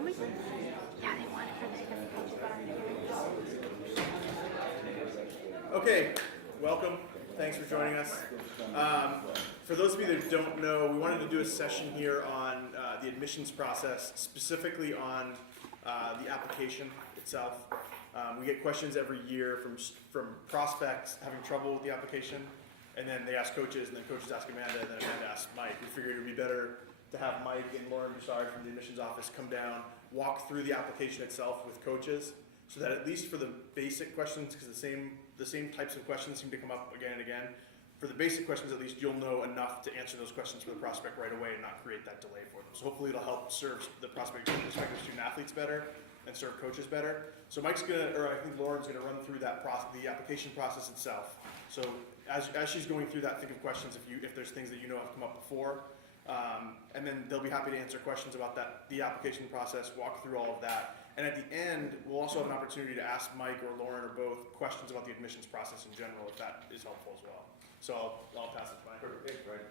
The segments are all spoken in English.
filming? Yeah, they want it for the Okay, welcome. Thanks for joining us. For those of you that don't know, we wanted to do a session here on the admissions process, specifically on the application itself. We get questions every year from prospects having trouble with the application, and then they ask coaches, and then coaches ask Amanda, and then Amanda asks Mike. We figured it would be better to have Mike and Lauren Broussard from the admissions office come down, walk through the application itself with coaches, so that at least for the basic questions, because the same types of questions seem to come up again and again, for the basic questions at least you'll know enough to answer those questions for the prospect right away and not create that delay for them. So hopefully it'll help serve the prospective student athletes better and serve coaches better. So Mike's gonna, or I think Lauren's gonna run through that process, the application process itself. So as she's going through that, think of questions if there's things that you know have come up before. And then they'll be happy to answer questions about the application process, walk through all of that. And at the end, we'll also have an opportunity to ask Mike or Lauren or both questions about the admissions process in general, if that is helpful as well. So I'll pass it to Mike. Perfect. Thanks, Brian.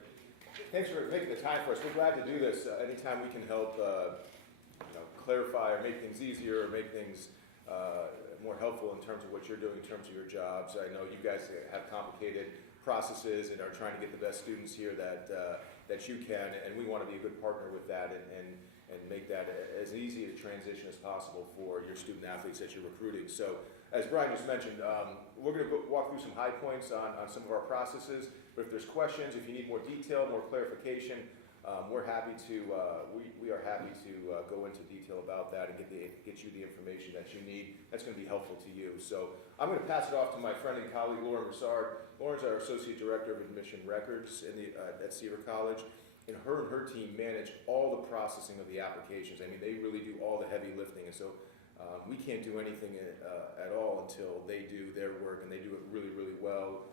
Thanks for making the time for us. We're glad to do this. Anytime we can help clarify or make things easier or make things more helpful in terms of what you're doing in terms of your jobs. I know you guys have complicated processes and are trying to get the best students here that you can, and we want to be a good partner with that and make that as easy a transition as possible for your student athletes that you're recruiting. So as Brian just mentioned, we're going to walk through some high points on some of our processes, but if there's questions, if you need more detail, more clarification, we're happy to, we are happy to go into detail about that and get you the information that you need. That's going to be helpful to you. So I'm going to pass it off to my friend and colleague, Lauren Broussard. Lauren's our Associate Director of Admission Records at Sierra College. And her team manage all the processing of the applications. I mean, they really do all the heavy lifting. And so we can't do anything at all until they do their work, and they do it really, really well.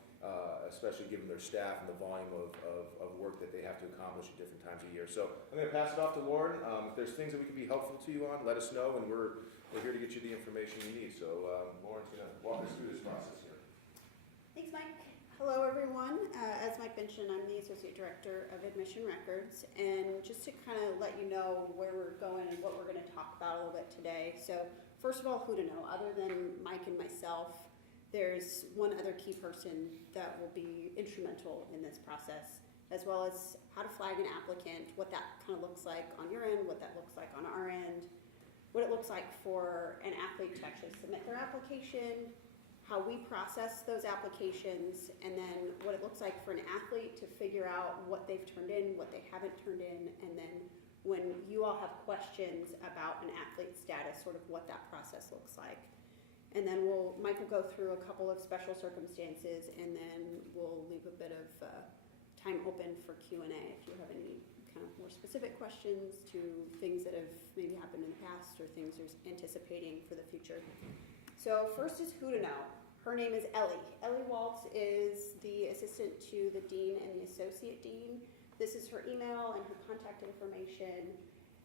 Especially given their staff and the volume of work that they have to accomplish at different times of year. So I'm going to pass it off to Lauren. If there's things that we can be helpful to you on, let us know, and we're here to get you the information you need. So Lauren's going to walk us through this process here. Thanks, Mike. Hello, everyone. As Mike mentioned, I'm the Associate Director of Admission Records, and just to kind of let you know where we're going and what we're going to talk about a little bit today. So first of all, who to know? Other than Mike and myself, there's one other key person that will be instrumental in this process, as well as how to flag an applicant, what that kind of looks like on your end, what that looks like on our end, what it looks like for an athlete to actually submit their application, how we process those applications, and then what it looks like for an athlete to figure out what they've turned in, what they haven't turned in, and then when you all have questions about an athlete's status, sort of what that process looks like. And then Mike will go through a couple of special circumstances, and then we'll leave a bit of time open for Q&A if you have any kind of more specific questions to things that have maybe happened in the past or things you're anticipating for the future. So first is who to know. Her name is Ellie. Ellie Waltz is the assistant to the dean and the associate dean. This is her email and her contact information.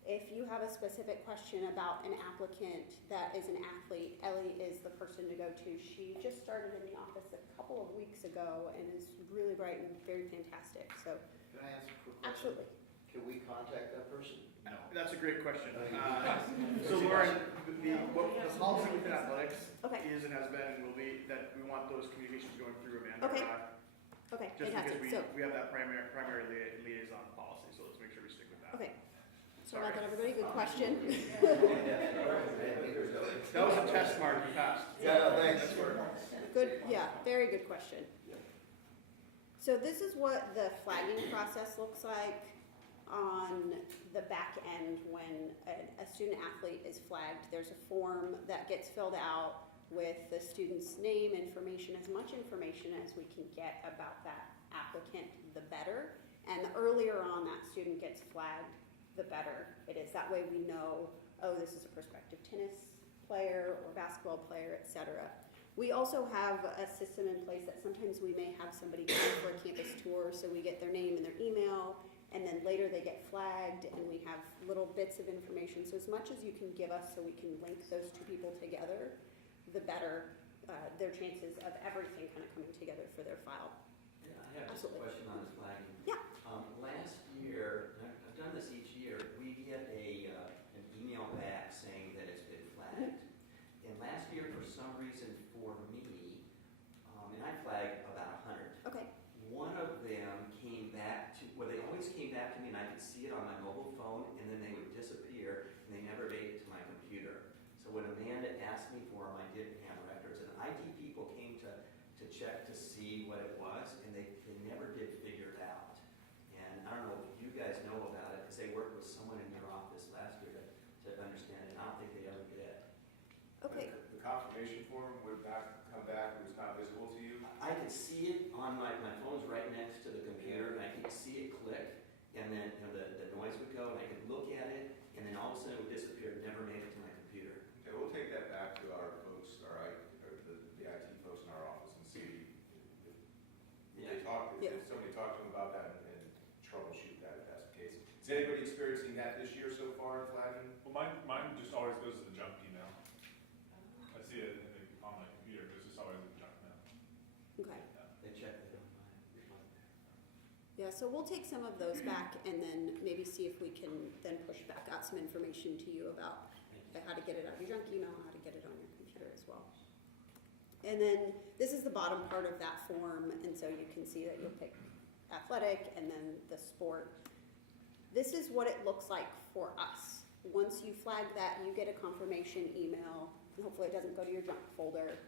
If you have a specific question about an applicant that is an athlete, Ellie is the person to go to. She just started in the office a couple of weeks ago and is really bright and very fantastic. So, can I ask a quick question? Absolutely. Can we contact that person? No. That's a great question. So Lauren, the policy within athletics is and has been and will be that we want those communications going through Amanda. Okay. Okay, just fantastic. because we have that primary liaison policy, so let's make sure we stick with that. Okay. Sorry about that, everybody. Good question. That was a test mark. You passed. Yeah, thanks. Good, yeah, very good question. So this is what the flagging process looks like on the back end when a student athlete is flagged. There's a form that gets filled out with the student's name, information, as much information as we can get about that applicant, the better. And the earlier on that student gets flagged, the better it is. That way we know, oh, this is a prospective tennis player or basketball player, etc. We also have a system in place that sometimes we may have somebody come for a campus tour, so we get their name and their email, and then later they get flagged, and we have little bits of information. So as much as you can give us so we can link those two people together, the better their chances of everything kind of coming together for their file. Yeah, I have just a Absolutely. question on this flagging. Yeah. Last year, I've done this each year, we get an email back confirmation form would not come back, it was not visible to you? I could see it on my phone's right next to the computer, and I could see it click, and then, you know, the noise would go, and I could look at it, and then all of a sudden it would disappear, never made it to my computer. Okay, we'll take that back to our folks, or the IT folks in our office and see if Yeah. they talk, Yeah. if somebody talked to them about that and troubleshoot that if that's the case. Is anybody experiencing that this year so far in flagging? Well, mine just always goes to the junk email. I see it on my computer, but it's just always in junk mail. Okay. They checked it on my. Yeah, so we'll take some of those back and then maybe see if we can then push back out some information to you about how to get it out of your junk email, how to get it on your computer as well. And then this is the bottom part of that form, and so you can see that you'll pick athletic and then the sport. This is what it looks like for us. Once you flag that, you get a confirmation email. Hopefully it doesn't go to your junk folder.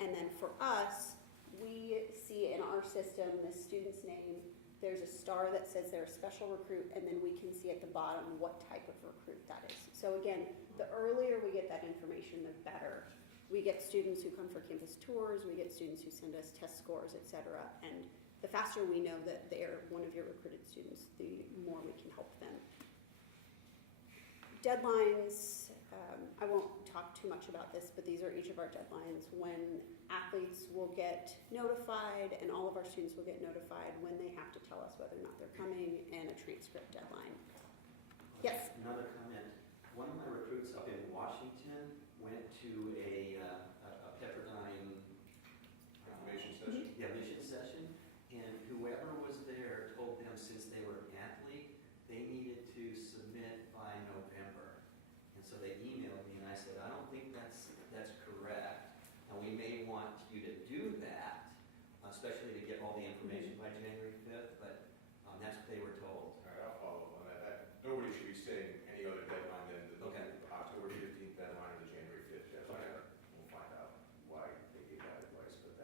And then for us, we see in our system the student's name. There's a star that says they're a special recruit, and then we can see at the bottom what type of recruit that is. So again, the earlier we get that information, the better. We get students who come for campus tours, we get students who send us test scores, et cetera. And the faster we know that they're one of your recruited students, the more we can help them. Deadlines, I won't talk too much about this, but these are each of our deadlines. When athletes will get notified, and all of our students will get notified when they have to tell us whether or not they're coming, and a transcript deadline. Yes? Another comment. One of my recruits up in Washington went to a Pepperdine Information session? Yeah, mission session, and whoever was there told them since they were an athlete, they needed to submit by November. And so they emailed me, and I said, I don't think that's correct, and we may want you to do that, especially to get all the information by January 5th, but that's what they were told. All right, I'll follow up on that. Nobody should be setting any other deadline than the Okay. October 15th deadline or the January 5th deadline. We'll find out why they gave that advice, but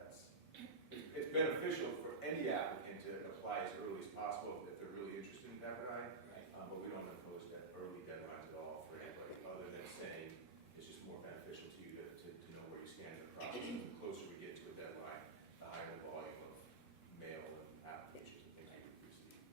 it's beneficial for any applicant to apply as early as possible if they're really interested in Pepperdine. Right. But we don't impose that early deadlines at all for anybody, other than saying it's just more beneficial to you to know where you stand in the process. And the closer we get to a deadline, the higher the volume of mail and applications and things we receive.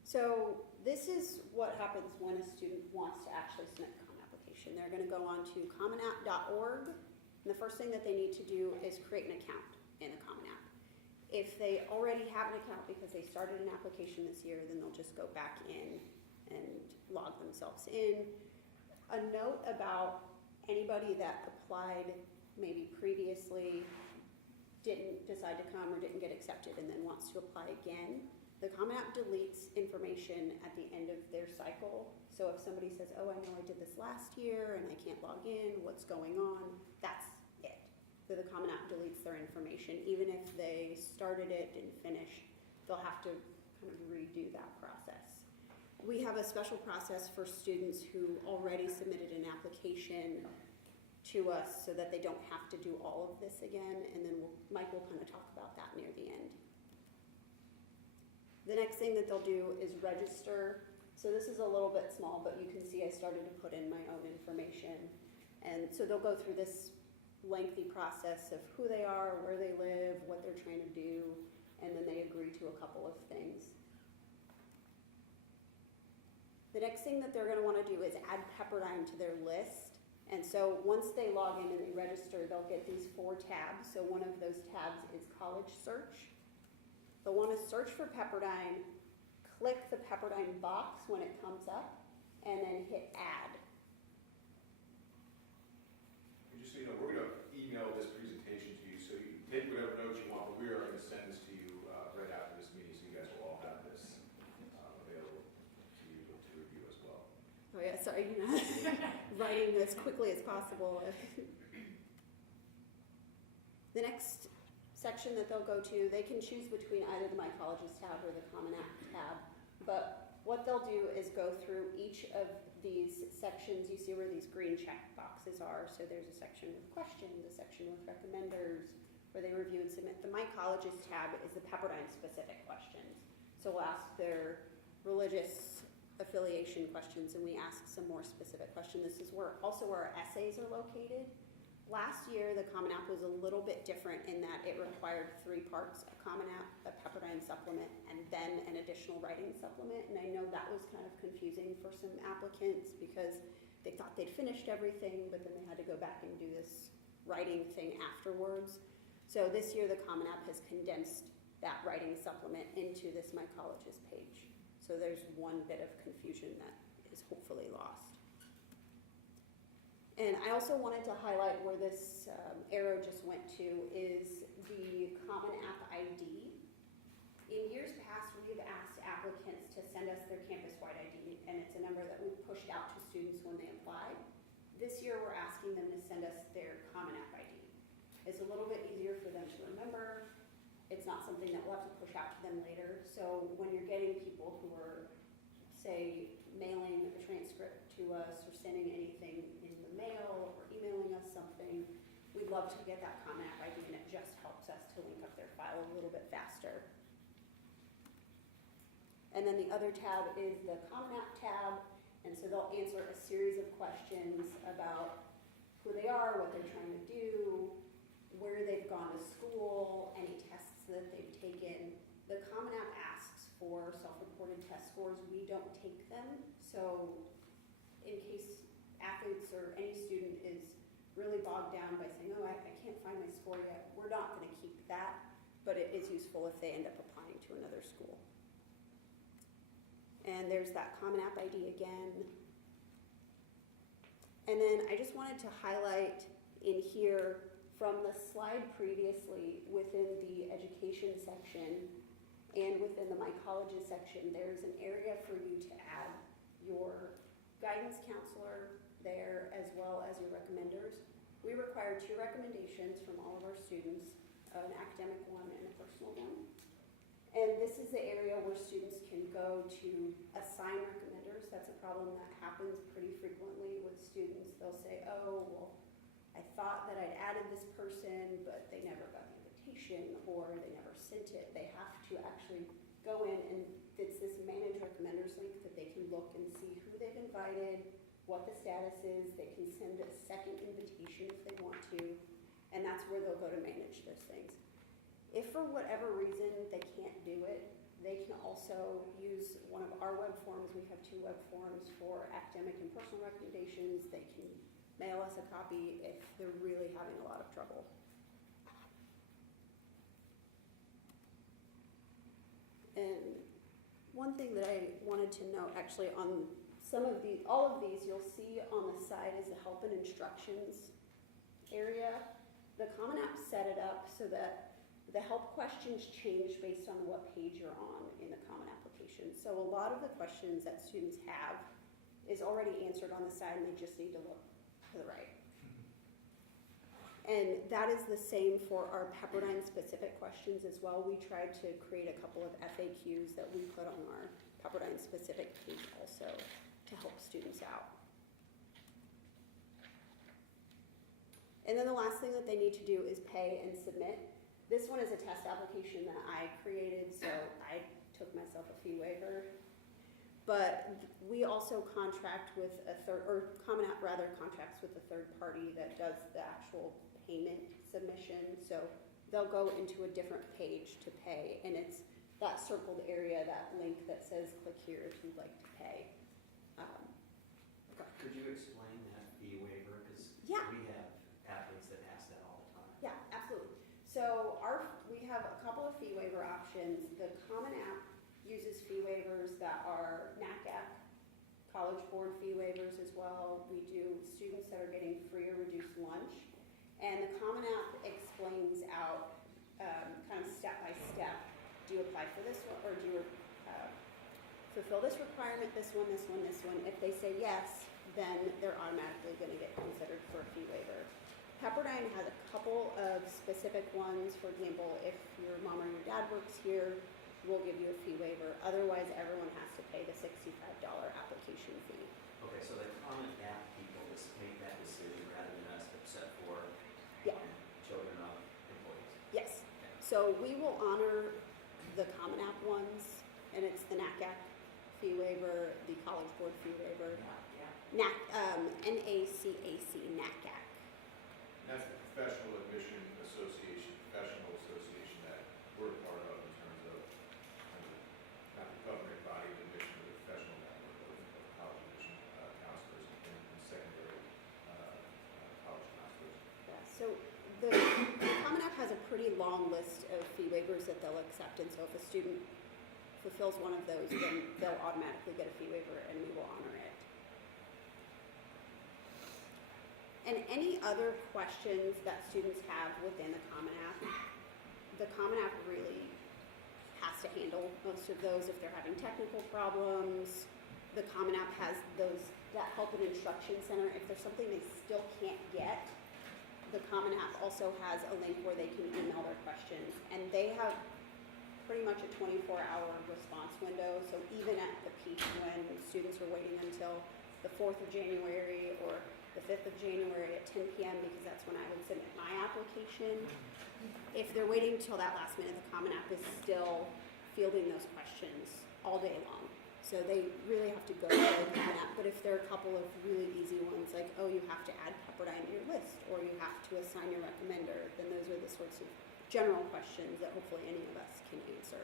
So this is what happens when a student wants to actually submit a common application. They're going to go on to commonapp.org, and the first thing that they need to do is create an account in the Common App. If they already have an account because they started an application this year, then they'll just go back in and log themselves in. A note about anybody that applied maybe previously, didn't decide to come or didn't get accepted and then wants to apply again. The Common App deletes information at the end of their cycle. So if somebody says, oh, I know I did this last year and I can't log in, what's going on? That's it. So the Common App deletes their information. Even if they started it, didn't finish, they'll have to kind of redo that process. We have a special process for students who already submitted an application to us so that they don't have to do all of this again, and then Mike will kind of talk about that near the end. The next thing that they'll do is register. So this is a little bit small, but you can see I started to put in my own information. And so they'll go through this lengthy process of who they are, where they live, what they're trying to do, and then they agree to a couple of things. The next thing that they're going to want to do is add Pepperdine to their list. And so once they log in and they register, they'll get these 4 tabs. So one of those tabs is college search. They'll want to search for Pepperdine, click the Pepperdine box when it comes up, and then hit add. And just so you know, we're going to email this presentation to you, so you can take whatever notes you want, but we are going to send this to you right after this meeting, so you guys will all have this available to you to review as well. Oh yeah, sorry, you know, writing as quickly as possible. The next section that they'll go to, they can choose between either the My Colleges tab or the Common App tab. But what they'll do is go through each of these sections. You see where these green check boxes are. So there's a section with questions, a section with recommenders, where they review and submit. The My Colleges tab is the Pepperdine specific questions. So we'll ask their religious affiliation questions, and we ask some more specific questions. This is where our essays are located. Last year, the Common App was a little bit different in that it required 3 parts: a Common App, a Pepperdine supplement, and then an additional writing supplement. And I know that was kind of confusing for some applicants because they thought they'd finished everything, but then they had to go back and do this writing thing afterwards. So this year, the Common App has condensed that writing supplement into this My Colleges page. So there's one bit of confusion that is hopefully lost. And I also wanted to highlight where this arrow just went to is the Common App ID. In years past, we have asked applicants to send us their campus-wide ID, and it's a number that we've pushed out to students when they apply. This year, we're asking them to send us their Common App ID. It's a little bit easier for them to remember. It's not something that we'll have to push out to them later. So when you're getting people who are, say, mailing a transcript to us or sending anything in the mail or emailing us something, we'd love to get that Common App ID, and it just helps us to link up their file a little bit faster. And then the other tab is the Common App tab, and so they'll answer a series of questions about who they are, what they're trying to do, where they've gone to school, any tests that they've taken. The Common App asks for self-reported test scores. We don't take them, so in case athletes or any student is really bogged down by saying, oh, I can't find my score yet, we're not going to keep that, but it is useful if they end up applying to another school. And there's that Common App ID again. And then I just wanted to highlight in here from the slide previously within the education section and within the My Colleges section, there's an area for you to add your guidance counselor there as well as your recommenders. We require 2 recommendations from all of our students, an academic one and a personal one. And this is the area where students can go to assign recommenders. That's a problem that happens pretty frequently with students. They'll say, oh, well, I thought that I'd added this person, but they never got the invitation or they never sent it. They have to actually go in, and it's this Manage Recommenders link that they can look and see who they've invited, what the status is. They can send a second invitation if they want to, and that's where they'll go to manage those things. If for whatever reason they can't do it, they can also use one of our web forms. We have 2 web forms for academic and personal recommendations. They can mail us a copy if they're really having a lot of trouble. And one thing that I wanted to note, actually, on all of these, you'll see on the side is the help and instructions area. The Common App set it up so that the help questions change based on what page you're on in the Common Application. So a lot of the questions that students have is already answered on the side, and they just need to look to the right. And that is the same for our Pepperdine specific questions as well. We tried to create a couple of FAQs that we put on our Pepperdine specific page also to help students out. And then the last thing that they need to do is pay and submit. This one is a test application that I created, so I took myself a fee waiver. But we also contract with Common App rather contracts with a third party that does the actual payment submission. So they'll go into a different page to pay, and it's that circled area, that link that says click here if you'd like to pay. Could you explain that fee waiver? Because Yeah. we have athletes that ask that all the time. Yeah, absolutely. So we have a couple of fee waiver options. The Common App uses fee waivers that are NACAC, College Board fee waivers as well. We do students that are getting free or reduced lunch. And the Common App explains out kind of step by step. Do you apply for this one, or do you fulfill this requirement, this one, this one, this one? If they say yes, then they're automatically going to get considered for a fee waiver. Pepperdine has a couple of specific ones. For example, if your mom or your dad works here, we'll give you a fee waiver. Otherwise, everyone has to pay the $65 application fee. Okay, so the Common App people just make that decision rather than us, except for Yeah. children of employees. Yes. So we will honor the Common App ones, and it's the NACAC fee waiver, the College Board fee waiver, NACAC, NACAC. And that's the Professional Admission Association, professional association that we're a part of in terms of, not the governing body of admission, but the professional network of college admission counselors and secondary college counselors. Yeah, so the Common App has a pretty long list of fee waivers that they'll accept, and so if a student fulfills one of those, then they'll automatically get a fee waiver and we will honor it. And any other questions that students have within the Common App really has to handle most of those. If they're having technical problems, the Common App has that help and instruction center. If there's something they still can't get, the Common App also has a link where they can email their questions, and they have pretty much a 24-hour response window. So even at the peak when students are waiting until the 4th of January or the 5th of January at 10 p.m. because that's when I would submit my application. If they're waiting until that last minute, the Common App is still fielding those questions all day long. So they really have to go to the Common App. But if there are a couple of really easy ones, like, oh, you have to add Pepperdine to your list, or you have to assign your recommender, then those are the sorts of general questions that hopefully any of us can answer.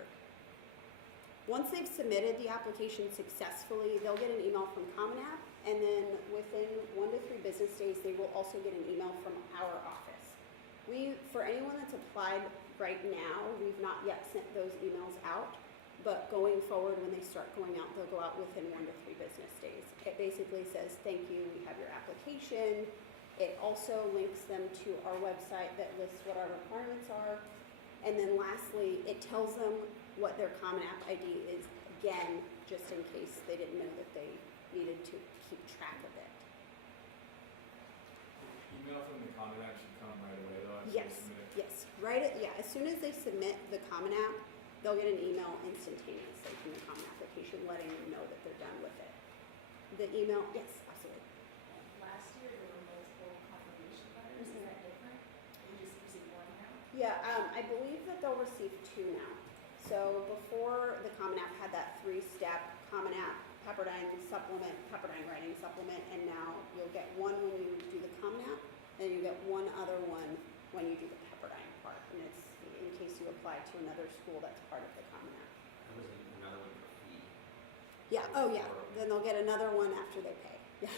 Once they've submitted the application successfully, they'll get an email from Common App, and then within 1 to 3 business days, they will also get an email from our office. For anyone that's applied right now, we've not yet sent those emails out, but going forward, when they start going out, they'll go out within 1 to 3 business days. It basically says, thank you, we have your application. It also links them to our website that lists what our requirements are. And then lastly, it tells them what their Common App ID is, again, just in case they didn't know that they needed to keep track of it. Email from the Common App should come right away though. after they Yes, submit it. yes, as soon as they submit the Common App, they'll get an email instantaneously from the Common Application letting them know that they're done with it. The email, yes, absolutely. Last year, there were multiple confirmation letters. Is that different? We just received one now? Yeah, I believe that they'll receive 2 now. So before the Common App had that 3-step Common App, Pepperdine supplement, Pepperdine writing supplement, and now you'll get one when you do the Common App, and you get one other one when you do the Pepperdine part. And it's in case you apply to another school that's part of the Common App. There was another one for fee. Yeah, oh yeah, then they'll get another one after they pay. Yeah.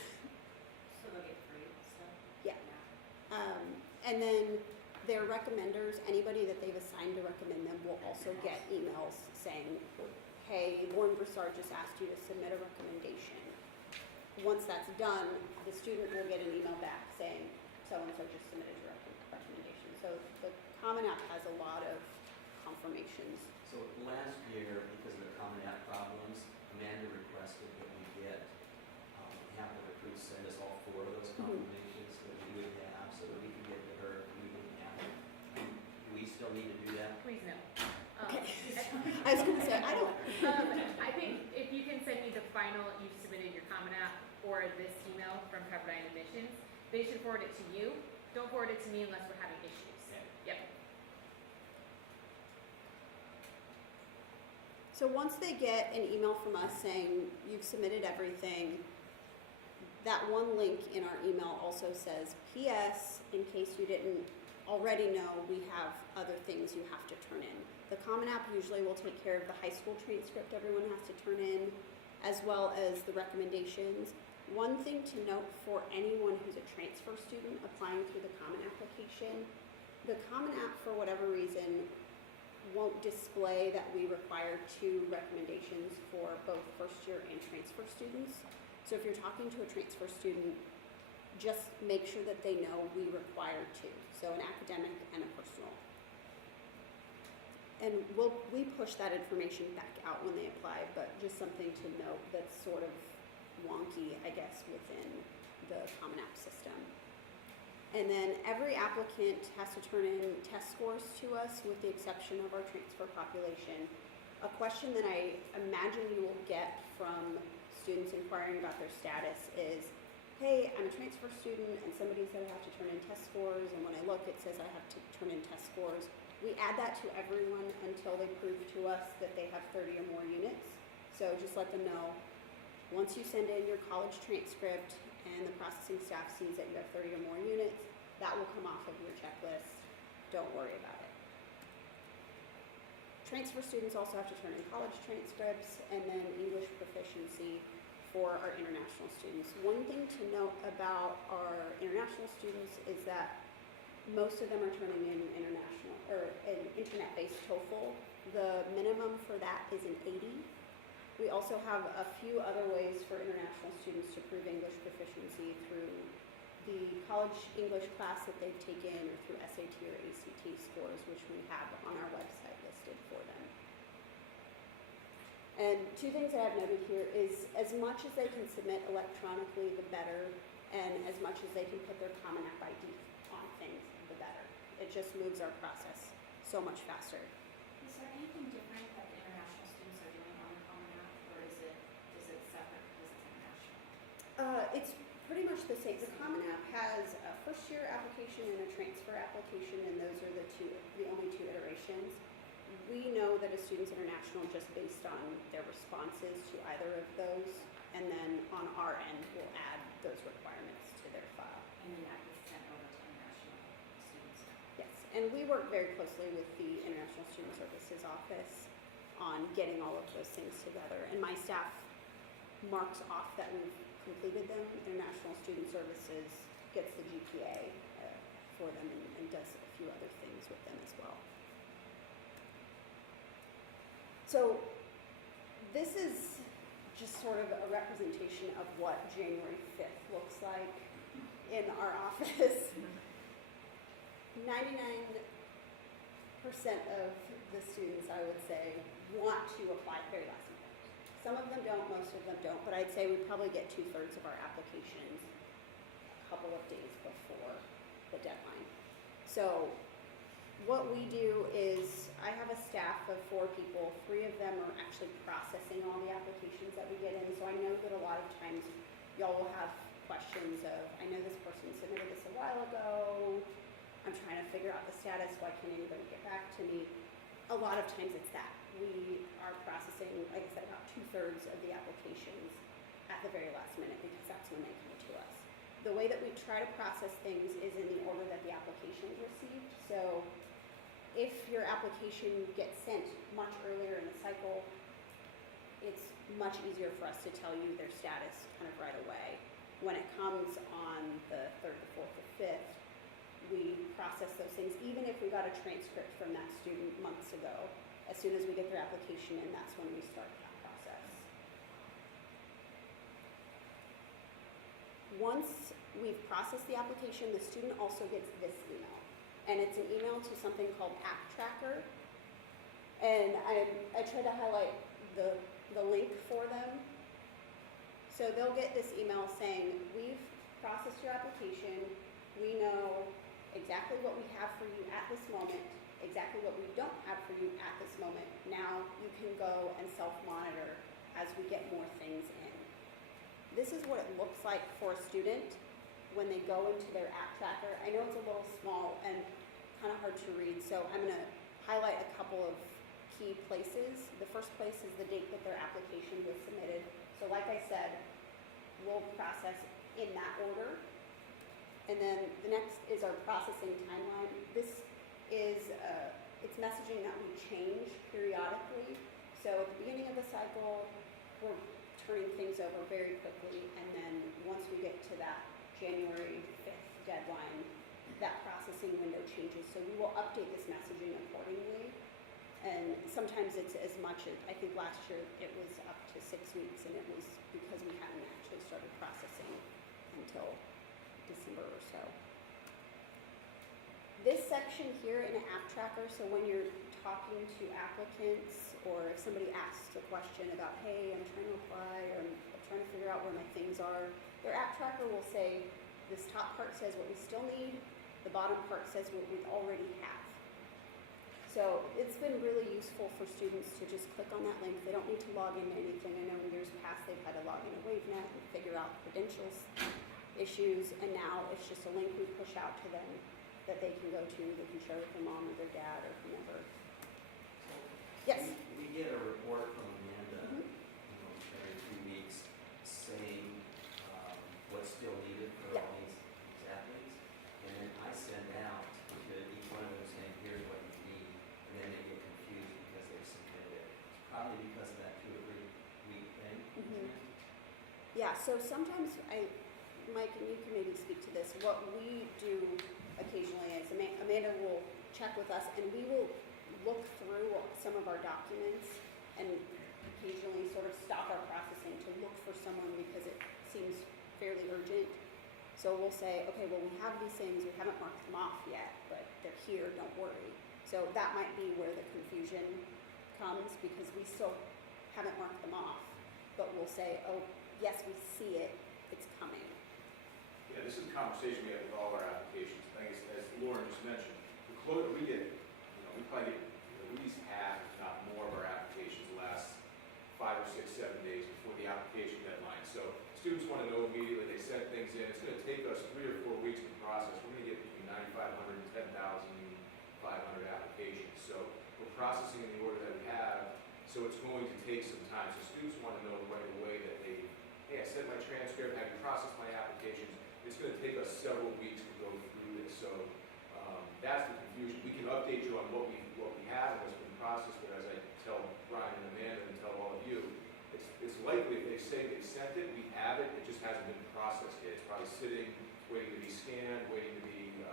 So they'll get free stuff? Yeah. And then their recommenders, anybody that they've assigned to recommend them, will also get emails saying, hey, Lauren Broussard just asked you to submit a recommendation. Once that's done, the student will get an email back saying, so-and-so just submitted your recommendation. So the Common App has a lot of confirmations. So last year, because of the Common App problems, Amanda requested that we get, have the recruits send us all 4 of those confirmations that we would have, so that we can get to her if we didn't have it. Do we still need to do that? Please no. I was going to say, I don't. I think if you can send me the final, you've submitted your Common App, or this email from Pepperdine Admissions, they should forward it to you. Don't forward it to me unless we're having issues. Okay. Yep. So once they get an email from us saying you've submitted everything, that one link in our email also says, P.S., in case you didn't already know, we have other things you have to turn in. The Common App usually will take care of the high school transcript everyone has to turn in, as well as the recommendations. One thing to note for anyone who's a transfer student applying through the Common Application, the Common App, for whatever reason, won't display that we require 2 recommendations for both first year and transfer students. So if you're talking to a transfer student, just make sure that they know we require 2. So an academic and a personal. And we push that information back out when they apply, but just something to note that's sort of wonky, I guess, within the Common App system. And then every applicant has to turn in test scores to us with the exception of our transfer population. A question that I imagine you will get from students inquiring about their status is, hey, I'm a transfer student and somebody said I have to turn in test scores, and when I look it says I have to turn in test scores. We add that to everyone until they prove to us that they have 30 or more units. So just let them know, once you send in your college transcript and the processing staff sees that you have 30 or more units, that will come off of your checklist. Don't worry about it. Transfer students also have to turn in college transcripts and then English proficiency for our international students. One thing to note about our international students is that most of them are turning in international or an internet-based TOEFL. The minimum for that is an 80. We also have a few other ways for international students to prove English proficiency through the college English class that they've taken or through SAT or ACT scores, which we have on our website listed for them. And two things that I've noted here is as much as they can submit electronically, the better, and as much as they can put their Common App ID on things, the better. It just moves our process so much faster. Is there anything different that the international students are doing on the Common App, or is it separate because it's international? It's pretty much the same. The Common App has a first-year application and a transfer application, and those are the only two iterations. We know that a student's international just based on their responses to either of those, and then on our end, we'll add those requirements to their file. And then that gets sent over to international students? Yes, and we work very closely with the International Student Services Office on getting all of those things together. And my staff marks off that we've completed them. International Student Services gets the GPA for them and does a few other things with them as well. So this is just sort of a representation of what January 5th looks like in our office. 99% of the students, I would say, want to apply very last minute. Some of them don't, most of them don't, but I'd say we probably get 2/3 of our applications a couple of days before the deadline. So what we do is I have a staff of 4 people. 3 of them are actually processing all the applications that we get in. So I know that a lot of times y'all will have questions of, I know this person submitted this a while ago. I'm trying to figure out the status. Why can't anybody get back to me? A lot of times it's that. We are processing, like I said, about 2/3 of the applications at the very last minute because that's when they come to us. The way that we try to process things is in the order that the application is received. So if your application gets sent much earlier in the cycle, it's much easier for us to tell you their status kind of right away. When it comes on the 3rd, the 4th, the 5th, we process those things, even if we got a transcript from that student months ago. As soon as we get their application in, that's when we start that process. Once we've processed the application, the student also gets this email. And it's an email to something called App Tracker. And I try to highlight the link for them. So they'll get this email saying, we've processed your application. We know exactly what we have for you at this moment, exactly what we don't have for you at this moment. Now you can go and self-monitor as we get more things in. This is what it looks like for a student when they go into their app tracker. I know it's a little small and kind of hard to read, so I'm going to highlight a couple of key places. The first place is the date that their application was submitted. So like I said, we'll process in that order. And then the next is our processing timeline. This is it's messaging that we change periodically. So at the beginning of the cycle, we're turning things over very quickly, and then once we get to that January 5th deadline, that processing window changes. So we will update this messaging accordingly. And sometimes it's as much as, I think last year it was up to 6 weeks, and it was because we hadn't actually started processing until December or so. This section here in an app tracker, so when you're talking to applicants, or if somebody asks a question about, hey, I'm trying to apply, or I'm trying to figure out where my things are, their app tracker will say, this top part says what we still need, the bottom part says what we already have. So it's been really useful for students to just click on that link. They don't need to log into anything. I know in years past they've had to log into WaveNet and figure out credentials issues, and now it's just a link we push out to them that they can go to, they can share with their mom or their dad or whomever. Yes? We get a report from Amanda Yeah, so sometimes Mike, and you can maybe speak to this, what we do occasionally is Amanda will check with us and we will look through some of our documents and occasionally sort of stop our processing to look for someone because it seems fairly urgent. So we'll say, okay, well, we have these things, we haven't marked them off yet, but they're here, don't worry. So that might be where the confusion comes because we still haven't marked them off, but we'll say, oh, yes, we see it, it's coming. Yeah, this is a conversation we have with all our applications. I think as Lauren just mentioned, the close we get, we probably get at least half, if not more, of our applications last 5 or 6, 7 days before the application deadline. So students want to know immediately. They send things in. It's going to take us 3 or 4 weeks to process. We're going to get between 9,500 and 10,500 applications. So we're processing in the order that we have. So it's going to take some time. So students want to know right away that hey, I sent my transcript. Have you processed my applications? It's going to take us several weeks to go through this. So that's the confusion. We can update you on what we have and what's been processed, but as I tell Brian and Amanda and tell all of you, it's likely if they say they sent it, we have it, it just hasn't been processed yet. It's probably sitting, waiting to be scanned, waiting to be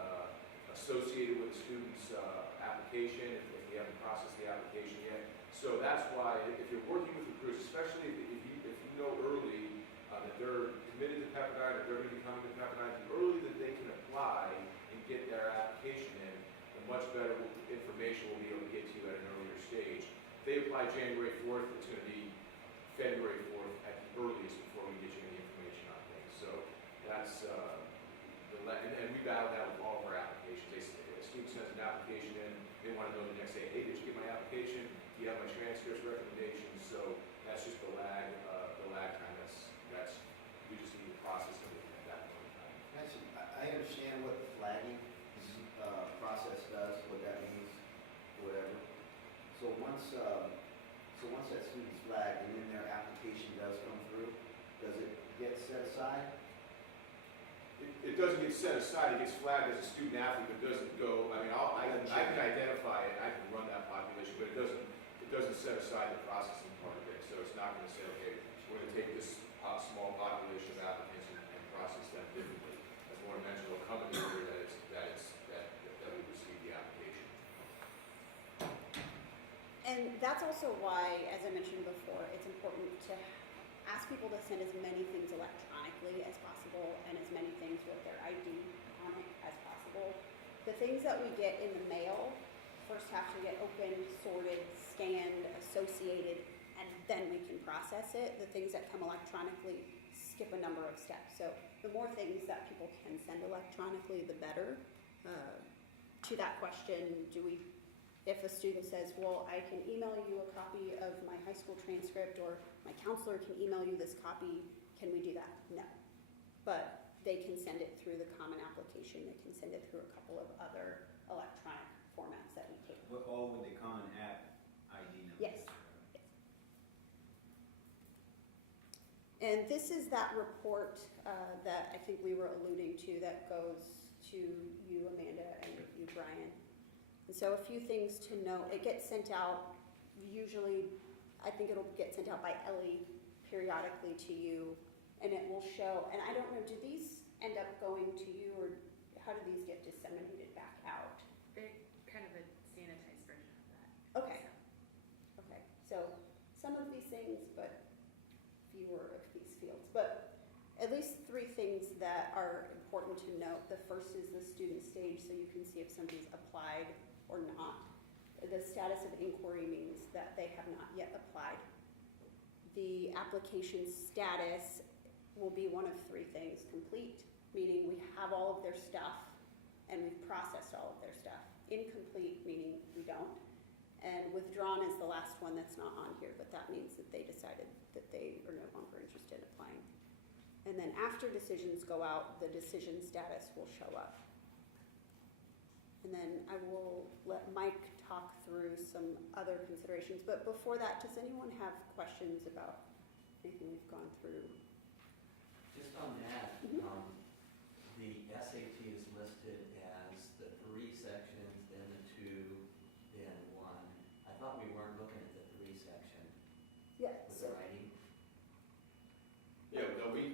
associated with the student's application if we haven't processed the application yet. So that's why if you're working with recruits, especially if you know early that they're committed to Pepperdine or they're going to be coming to Pepperdine, the early that they can apply and get their application in, the much better information we'll be able to get to you at an earlier stage. If they apply January 4th, it's going to be February 4th at the earliest before we get you any information on things. So that's and we battle that with all of our applications. A student sends an application in, they want to know the next day, hey, did you get my application? Do you have my transcripts, recommendations? So that's just the lag time. That's we just need to process everything at that point in time. I understand what the flagging process does, what that means, whatever. So once that student's flagged and then their application does come through, does it get set aside? It doesn't get set aside. It gets flagged as a student athlete, but doesn't go. I mean, I can identify it. I can run that population, but it doesn't set aside the processing part of it. So it's not going to say, okay, we're going to take this small population of applicants and process them differently. As Lauren mentioned, it'll come in the order that we receive the application. And that's also why, as I mentioned before, it's important to ask people to send as many things electronically as possible and as many things with their ID on it as possible. The things that we get in the mail first have to get opened, sorted, scanned, associated, and then we can process it. The things that come electronically skip a number of steps. So the more things that people can send electronically, the better. To that question, if a student says, well, I can email you a copy of my high school transcript or my counselor can email you this copy, can we do that? No. But they can send it through the common application. They can send it through a couple of other electronic formats that we take. All with the common app ID number? Yes. And this is that report that I think we were alluding to that goes to you, Amanda, and you, Brian. And so a few things to note. It gets sent out usually, I think it'll get sent out by Ellie periodically to you, and it will show, and I don't know, do these end up going to you, or how do these get disseminated back out? They're kind of a sanitized version of that. Okay. Okay, so some of these things, but fewer of these fields. But at least 3 things that are important to note. The first is the student stage, so you can see if somebody's applied or not. The status of inquiry means that they have not yet applied. The application status will be one of 3 things. Complete, meaning we have all of their stuff and we've processed all of their stuff. Incomplete, meaning we don't. And withdrawn is the last one that's not on here, but that means that they decided that they are no longer interested in applying. And then after decisions go out, the decision status will show up. And then I will let Mike talk through some other considerations. But before that, does anyone have questions about anything we've gone through? Just on that, Mhm. the SAT is listed as the 3 sections, then the 2, then 1. I thought we weren't looking at the 3 section Yeah. with the writing. Yeah, no, we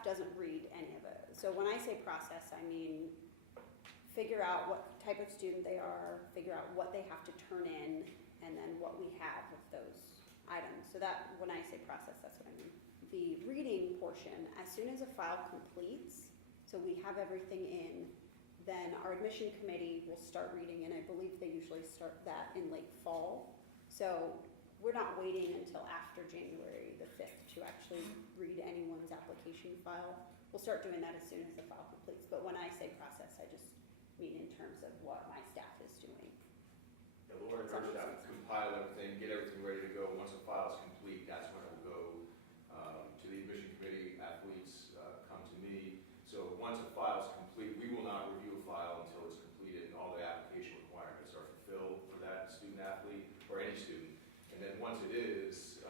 staff doesn't read any of it. So when I say process, I mean figure out what type of student they are, figure out what they have to turn in, and then what we have of those items. So that, when I say process, that's what I mean. The reading portion, as soon as a file completes, so we have everything in, then our admission committee will start reading, and I believe they usually start that in late fall. So we're not waiting until after January the 5th to actually read anyone's application file. We'll start doing that as soon as the file completes. But when I say process, I just mean in terms of what my staff is doing. Yeah, Laura and her staff compile everything, get everything ready to go. Once the file is complete, that's when it will go to the admission committee. Athletes come to me. So once a file is complete, we will not review a file until it's completed and all the application requirements are fulfilled for that student athlete or any student. And then once it is,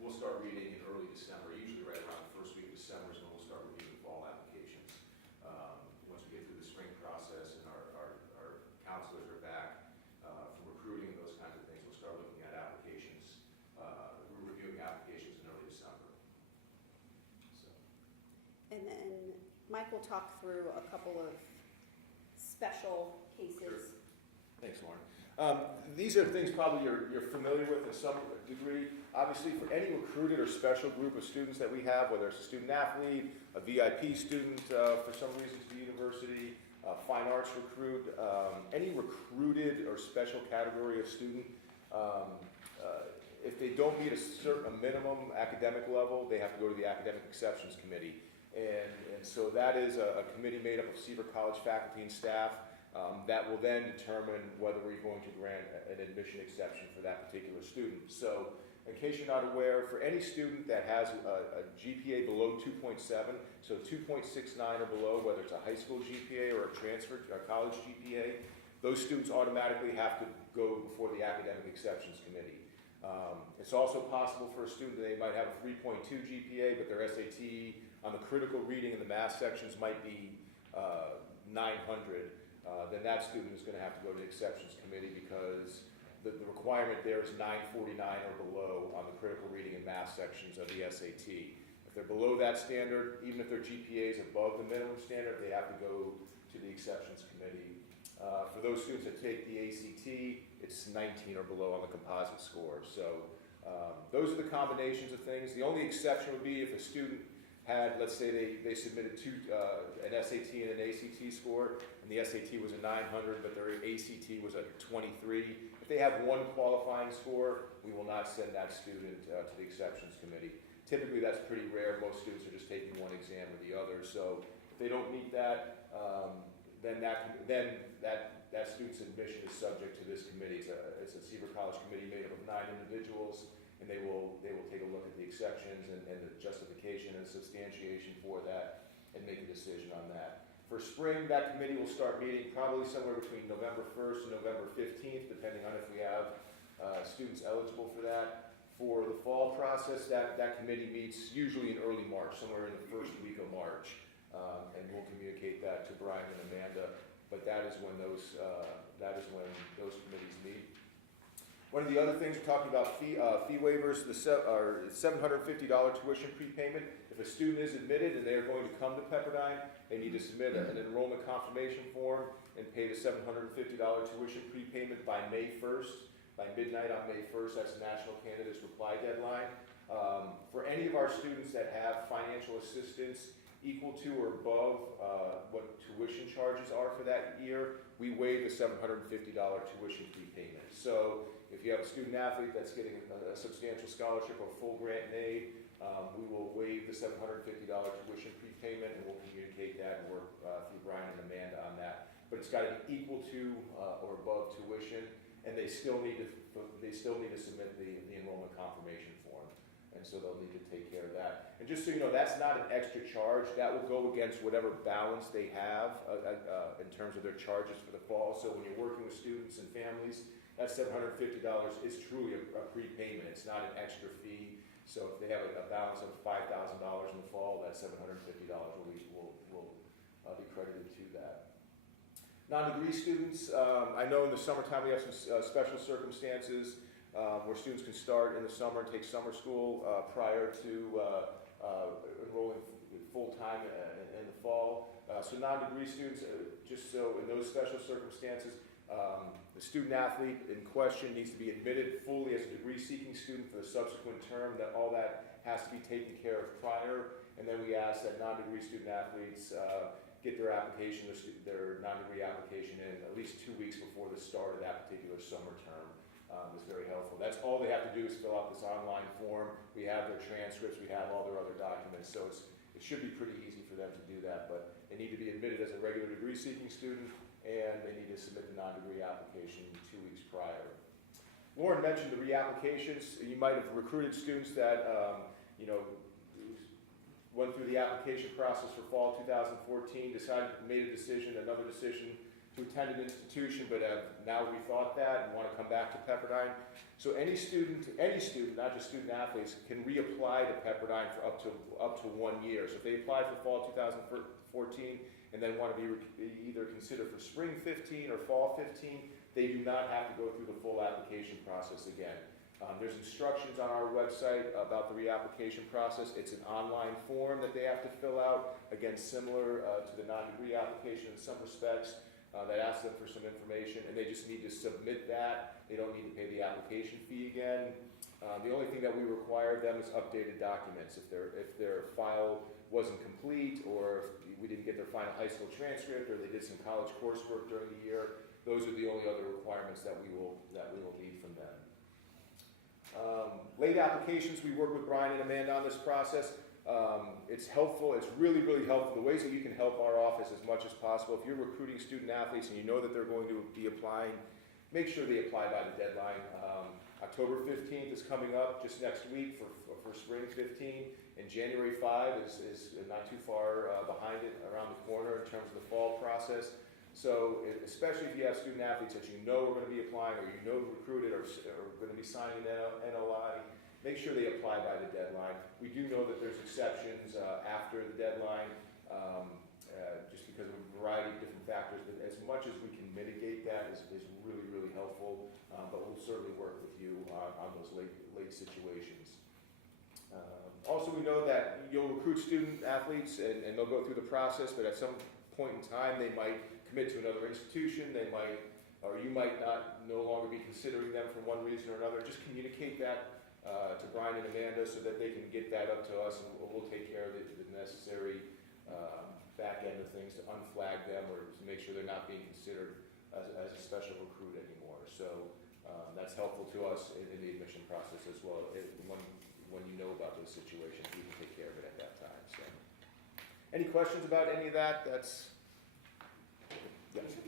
we'll start reading in early December. Usually right around the first week of December is when we'll start reviewing fall applications. Once we get through the spring process and our counselors are back from recruiting and those kinds of things, we'll start looking at applications. We're reviewing applications in early December. So. And then Mike will talk through a couple of special cases. Sure. Thanks, Lauren. These are things probably you're familiar with in some degree. Obviously, for any recruited or special group of students that we have, whether it's a student athlete, a VIP student for some reason to the university, fine arts recruit, any recruited or special category of student, if they don't meet a minimum academic level, they have to go to the academic exceptions committee. And so that is a committee made up of Seaver College faculty and staff. That will then determine whether we're going to grant an admission exception for that particular student. So, in case you're not aware, for any student that has a GPA below 2.7, so 2.69 or below, whether it's a high school GPA or a transfer or college GPA, those students automatically have to go before the academic exceptions committee. It's also possible for a student that they might have a 3.2 GPA, but their SAT on the critical reading and the math sections might be 900. Then that student is going to have to go to the exceptions committee because the requirement there is 949 or below on the critical reading and math sections of the SAT. If they're below that standard, even if their GPA is above the minimum standard, they have to go to the exceptions committee. For those students that take the ACT, it's 19 or below on the composite score. So those are the combinations of things. The only exception would be if a student had, let's say they submitted an SAT and an ACT score, and the SAT was a 900, but their ACT was a 23. If they have one qualifying score, we will not send that student to the exceptions committee. Typically, that's pretty rare. Most students are just taking one exam or the other. So if they don't meet that, then that student's admission is subject to this committee. It's a Seaver College committee made up of 9 individuals. And they will take a look at the exceptions and the justification and substantiation for that and make a decision on that. For spring, that committee will start meeting probably somewhere between November 1st and November 15th, depending on if we have students eligible for that. For the fall process, that committee meets usually in early March, somewhere in the first week of March. And we'll communicate that to Brian and Amanda, but that is when those committees meet. One of the other things we're talking about fee waivers, the $750 tuition prepayment. If a student is admitted and they are going to come to Pepperdine, they need to submit an enrollment confirmation form and pay the $750 tuition prepayment by May 1st, by midnight on May 1st. That's the National Candidates Reply deadline. For any of our students that have financial assistance equal to or above what tuition charges are for that year, we waive the $750 tuition prepayment. So if you have a student athlete that's getting a substantial scholarship or full grant and aid, we will waive the $750 tuition prepayment, and we'll communicate that and work through Brian and Amanda on that. But it's got to be equal to or above tuition, and they still need to submit the enrollment confirmation form, and so they'll need to take care of that. And just so you know, that's not an extra charge. That will go against whatever balance they have in terms of their charges for the fall. So when you're working with students and families, that $750 is truly a prepayment. It's not an extra fee. So if they have a balance of $5,000 in the fall, that $750 will be credited to that. Non-degree students, I know in the summertime we have some special circumstances where students can start in the summer and take summer school prior to enrolling full-time in the fall. So non-degree students, just so in those special circumstances, the student athlete in question needs to be admitted fully as a degree-seeking student for the subsequent term. That all that has to be taken care of prior, and then we ask that non-degree student athletes get their application, their non-degree application in at least 2 weeks before the start of that particular summer term. Is very helpful. That's all they have to do is fill out this online form. We have their transcripts, we have all their other documents, so it should be pretty easy for them to do that, but they need to be admitted as a regular degree-seeking student, and they need to submit the non-degree application 2 weeks prior. Lauren mentioned the reapplications. You might have recruited students that, went through the application process for fall 2014, made a decision, another decision to attend an institution, but have now rethought that and want to come back to Pepperdine. So any student, not just student athletes, can reapply to Pepperdine for up to 1 year. So if they apply for fall 2014 and then want to be either considered for spring 15 or fall 15, they do not have to go through the full application process again. There's instructions on our website about the reapplication process. It's an online form that they have to fill out, again similar to the non-degree application in some respects. That asks them for some information, and they just need to submit that. They don't need to pay the application fee again. The only thing that we require of them is updated documents. If their file wasn't complete, or if we didn't get their final high school transcript, or they did some college coursework during the year, those are the only other requirements that we will need from them. Late applications, we work with Brian and Amanda on this process. It's helpful, it's really, really helpful. The ways that you can help our office as much as possible, if you're recruiting student athletes and you know that they're going to be applying, make sure they apply by the deadline. October 15th is coming up just next week for spring 15, and January 5 is not too far behind it, around the corner in terms of the fall process. So especially if you have student athletes that you know are going to be applying, or you know recruited, or going to be signing an NOI, make sure they apply by the deadline. We do know that there's exceptions after the deadline, just because of a variety of different factors, but as much as we can mitigate that is really, really helpful, but we'll certainly work with you on those late situations. Also, we know that you'll recruit student athletes and they'll go through the process, but at some point in time they might commit to another institution, or you might no longer be considering them for one reason or another. Just communicate that to Brian and Amanda so that they can get that up to us, and we'll take care of the necessary back end of things to unflag them or to make sure they're not being considered as a special recruit anymore. So that's helpful to us in the admission process as well. When you know about those situations, we can take care of it at that time. So, any questions about any of that? That's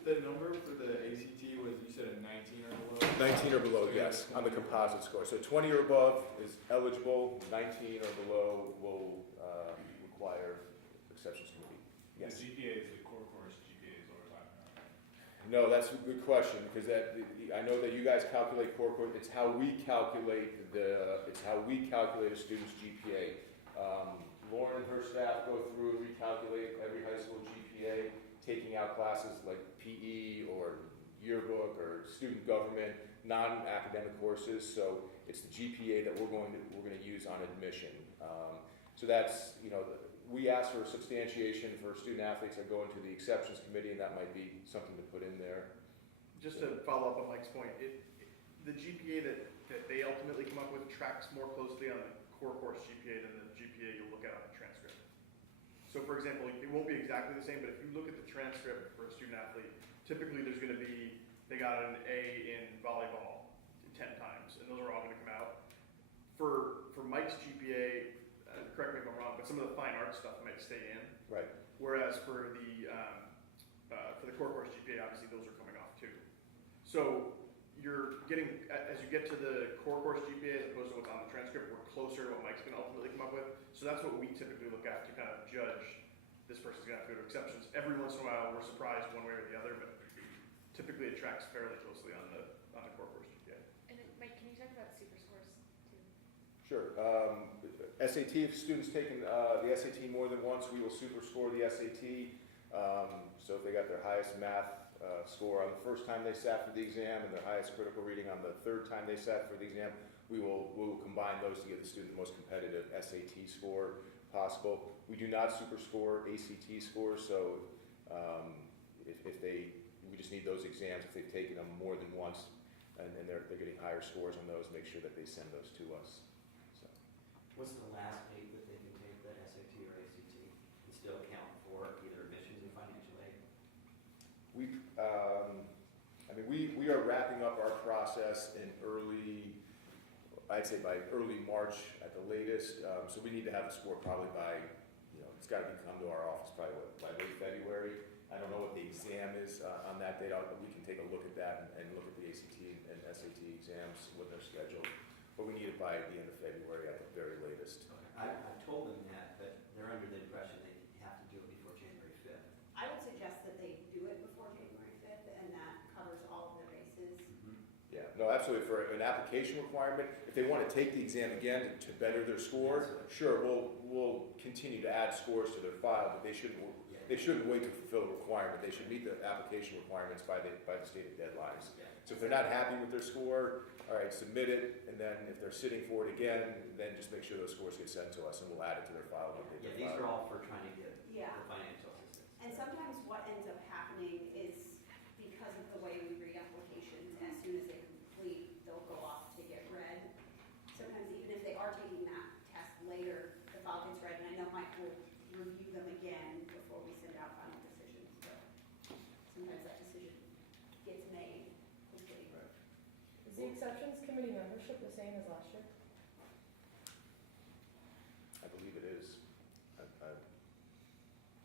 The number for the ACT was, you said a 19 or below? 19 or below, yes, on the composite score. So 20 or above is eligible, 19 or below will require exceptions committee. Yes. The GPA is the core course GPA is what we're talking about. No, that's a good question, because I know that you guys calculate core course. It's how we calculate a student's GPA. Lauren and her staff go through and recalculate every high school GPA, taking out classes like PE or yearbook or student government, non-academic courses. So it's the GPA that we're going to use on admission. So that's, we ask for substantiation for student athletes that go into the exceptions committee, and that might be something to put in there. Just to follow up on Mike's point, the GPA that they ultimately come up with tracks more closely on the core course GPA than the GPA you'll look at on the transcript. So for example, it won't be exactly the same, but if you look at the transcript for a student athlete, typically there's going to be, they got an A in volleyball 10 times, and those are all going to come out. For Mike's GPA, correct me if I'm wrong, but some of the fine art stuff might stay in. Right. Whereas for the core course GPA, obviously those are coming off too. So you're getting, as you get to the core course GPA as opposed to what's on the transcript, we're closer to what Mike's going to ultimately come up with. So that's what we typically look at to kind of judge this person's going to have to go to exceptions. Every once in a while, we're surprised one way or the other, but typically it tracks fairly closely on the core course GPA. And then, Mike, can you talk about super scores too? Sure. SAT, if students taken the SAT more than once, we will super score the SAT. So if they got their highest math score on the first time they sat for the exam and their highest critical reading on the third time they sat for the exam, we will combine those to give the student the most competitive SAT score possible. We do not superscore ACT scores, so if they, we just need those exams, if they've taken them more than once, and they're getting higher scores on those, make sure that they send those to us. So, What's the last date that they can take the SAT or ACT and still count for either admissions or financial aid? We are wrapping up our process in early, I'd say by early March at the latest. So we need to have the score probably by, it's got to come to our office probably by late February. I don't know what the exam is on that date. We can take a look at that and look at the ACT and SAT exams when they're scheduled. But we need it by the end of February at the very latest. I've told them that, but they're under the impression they have to do it before January 5th. I would suggest that they do it before January 5th, and that covers all of their bases. Yeah, no, absolutely. For an application requirement, if they want to take the exam again to better their score, sure, we'll continue to add scores to their file, but they shouldn't wait to fulfill the requirement. They should meet the application requirements by the stated deadlines. So if they're not happy with their score, all right, submit it, and then if they're sitting for it again, then just make sure those scores get sent to us, and we'll add it to their file. Yeah, these are all for trying to get Yeah. the financial assistance. And sometimes what ends up happening is because of the way we read applications, as soon as they complete, they'll go off to get read. Sometimes even if they are taking that test later, the file gets read, and I know Mike will review them again before we send out final decisions, but sometimes that decision gets made quickly. Is the exceptions committee membership the same as last year? I believe it is.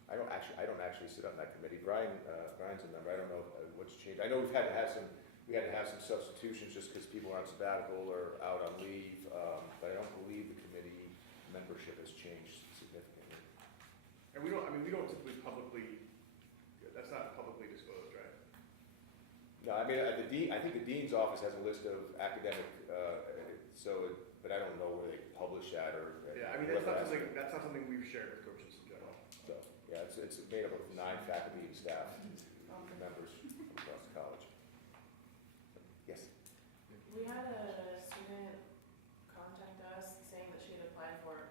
I don't actually sit on that committee. Brian's a member. I don't know what's changed. I know we had to have some substitutions just because people are on sabbatical or out on leave, but I don't believe the committee membership has changed significantly. And we don't typically publicly, that's not publicly disclosed, right? No, I mean, I think the dean's office has a list of academic, but I don't know where they publish that or. Yeah, I mean, that's not something we've shared with coaches in general. So, yeah, it's made up of 9 faculty and staff members across the college. Yes? We had a student contact us saying that she had applied for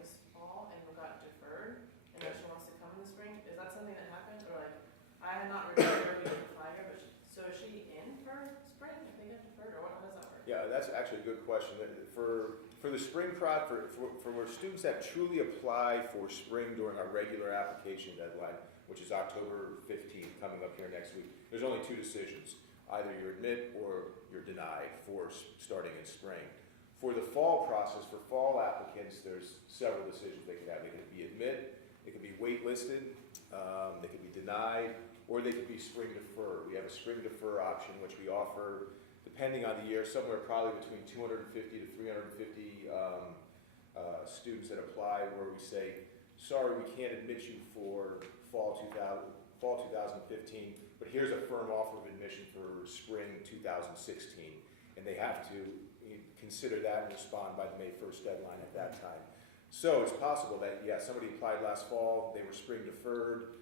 this fall and got deferred, and that she wants to come in the spring. Is that something that happened, or I had not reviewed her to apply here, but so is she in for spring if they get deferred, or how does that work? Yeah, that's actually a good question. For the spring for students that truly apply for spring during our regular application deadline, which is October 15th, coming up here next week, there's only 2 decisions. Either you admit or you're denied for starting in spring. For the fall process, for fall applicants, there's several decisions they could have. They could be admit, they could be waitlisted, they could be denied, or they could be spring defer. We have a spring defer option, which we offer, depending on the year, somewhere probably between 250 to 350 students that apply, where we say, sorry, we can't admit you for fall 2015, but here's a firm offer of admission for spring 2016. And they have to consider that and respond by the May 1st deadline at that time. So it's possible that, somebody applied last fall, they were spring deferred.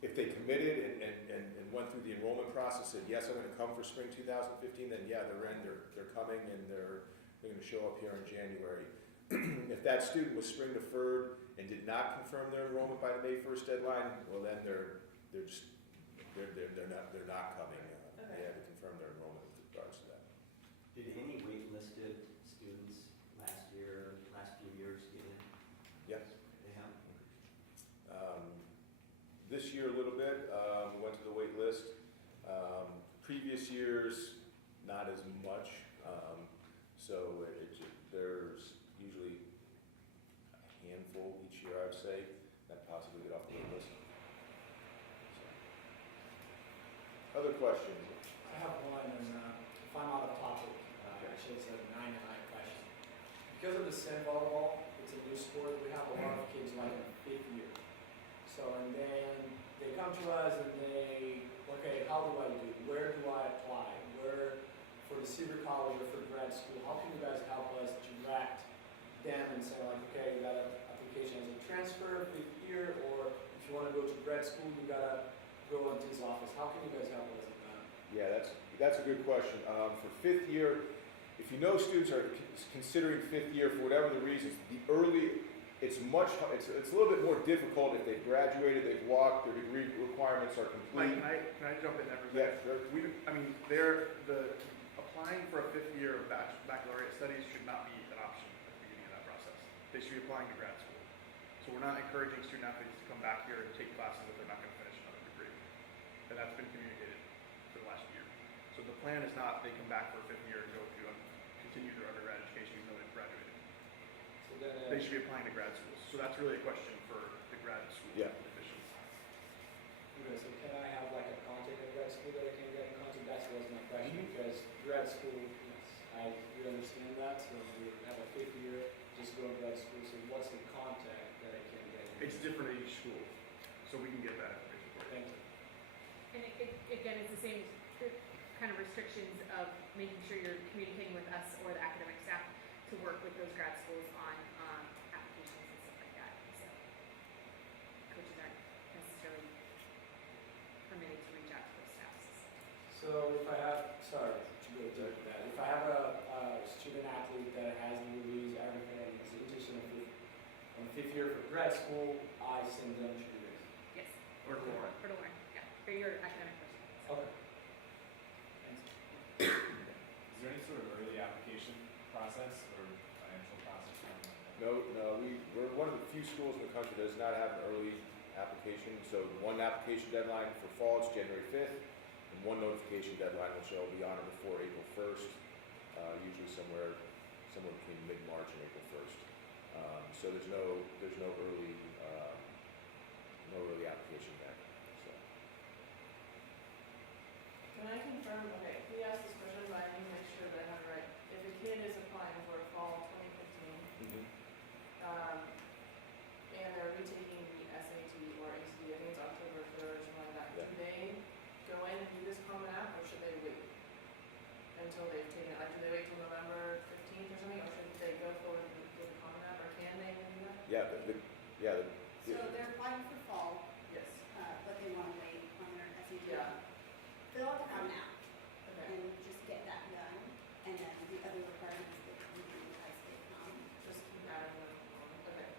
If they committed and went through the enrollment process, said, yes, I'm going to come for spring 2015, then they're in, they're coming, and they're going to show up here in January. If that student was spring deferred and did not confirm their enrollment by the May 1st deadline, well, then they're not coming. They had to confirm their enrollment with regards to that. Did any waitlisted students last few years get in? Yes. They have? This year a little bit, we went to the wait list. Previous years, not as much. So there's usually a handful each year, I would say, that possibly get off the wait list. So. Other questions? I have one, and if I'm out of topic, actually it's a 9-9 question. Because of the sand volleyball, it's a new sport, we have a lot of kids like in 5th year. So, and then they come to us and they, okay, how do I do? Where do I apply? Where, for the Seaver College or for grad school, how can you guys help us direct them and say okay, you got an application as a transfer 5th year, or if you want to go to grad school, you gotta go into his office. How can you guys help us with that? Yeah, that's a good question. For 5th year, if you know students are considering 5th year for whatever the reasons, the it's a little bit more difficult if they've graduated, they've walked, their degree requirements are Mike, complete. can I jump in there for a Yeah, second? Applying for a 5th year of baccalaureate studies should not be an option at the beginning of that process. They should be applying to grad school. So we're not encouraging student athletes to come back here and take classes if they're not going to finish another degree. And that's been communicated for the last year. So the plan is not they come back for a 5th year and go to continue their undergrad education even though they've graduated. So then, They should be applying to grad schools. So that's really a question for the grad school Yeah. officials. okay, so can I have like a contact at grad school that I can get in contact? That was my question, Mhm. because grad school, yes, I do understand that, so we have a 5th year, just go to grad school, so what's the contact that I can get? It's different at each school. So we can get that information for you. Thank you. And again, it's the same kind of restrictions of making sure you're communicating with us or the academic staff to work with those grad schools on applications and stuff like that. So coaches aren't necessarily permitted to reach out to those staffs. So if I have, sorry to go deep with that, if I have a student athlete that has movies, everything, and is interested in 5th year for grad school, I send them to you guys. Yes. Or Lauren. For Lauren, yeah, for your academic person. Okay. Thanks. Is there any sort of early application process or financial process? No, we're one of the few schools in the country that does not have an early application. So one application deadline for fall is January 5th, and one notification deadline which will be on or before April 1st, usually somewhere between mid-March and April 1st. So there's no early application back. So Can I confirm, okay, we asked this question, but I need to make sure that I have it right. If a kid is applying for fall 2015, and they're retaking the SAT or ACT, I think it's October 3rd or something like that, Yeah. do they go in and do this common app, or should they wait until they've taken it? Like, do they wait till November 15th or something, or should they go forward with the common app, or can they do that? So they're applying for fall, Yes. but they want to wait on their SAT. Yeah. Fill out the common app Okay. and just get that done. And then the other requirement is that you do high state comm. Just keep adding them on. Okay.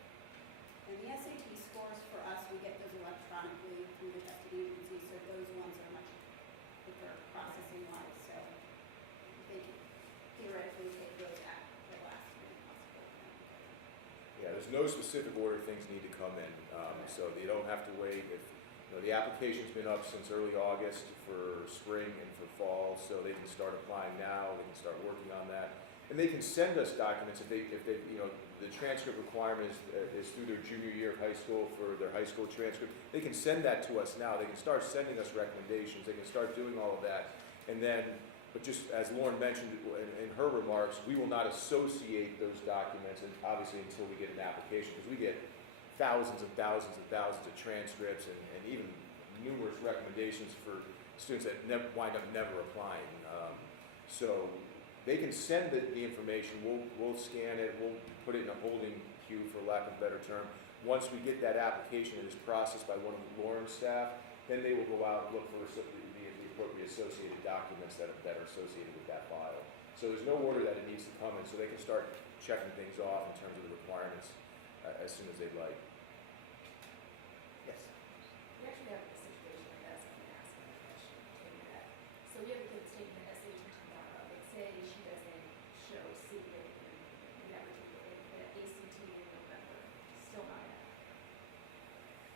And the SAT scores for us, we get those electronically through the testing agency, so those ones are much quicker processing wise, so they can theoretically take those at the last minute possible. yeah, there's no specific order things need to come in, so you don't have to wait. If the application's been up since early August for spring and for fall, so they can start applying now. They can start working on that, and they can send us documents if they the transcript requirement is through their junior year of high school for their high school transcript. They can send that to us now. They can start sending us recommendations. They can start doing all of that, and then. But just as Lauren mentioned in her remarks, we will not associate those documents, and obviously until we get an application, because we get thousands and thousands and thousands of transcripts and even numerous recommendations for students that wind up never applying. So they can send the information. We'll scan it. We'll put it in a holding queue, for lack of a better term. Once we get that application and it's processed by one of Lauren's staff, then they will go out and look for the appropriate associated documents that are associated with that file. So there's no order that it needs to come in, so they can start checking things off in terms of the requirements as soon as they'd like. Yes. We actually have a situation like that, so I'm gonna ask another question taking that. So we have a kid taking the SAT tomorrow, but say she doesn't show significant in that particular, the ACT in November, still not enough.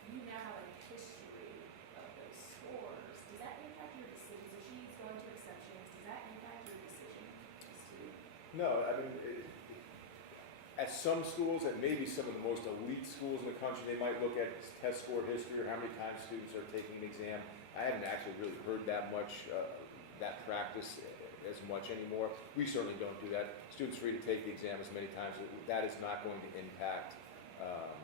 You now have a history of those scores, does that impact your decision? So she's going to exceptions, does that impact your decision as to? No, I mean, at some schools, and maybe some of the most elite schools in the country, they might look at test score history or how many times students are taking an exam. I haven't actually really heard that much, that practice as much anymore. We certainly don't do that. Students free to take the exam as many times. That is not going to impact.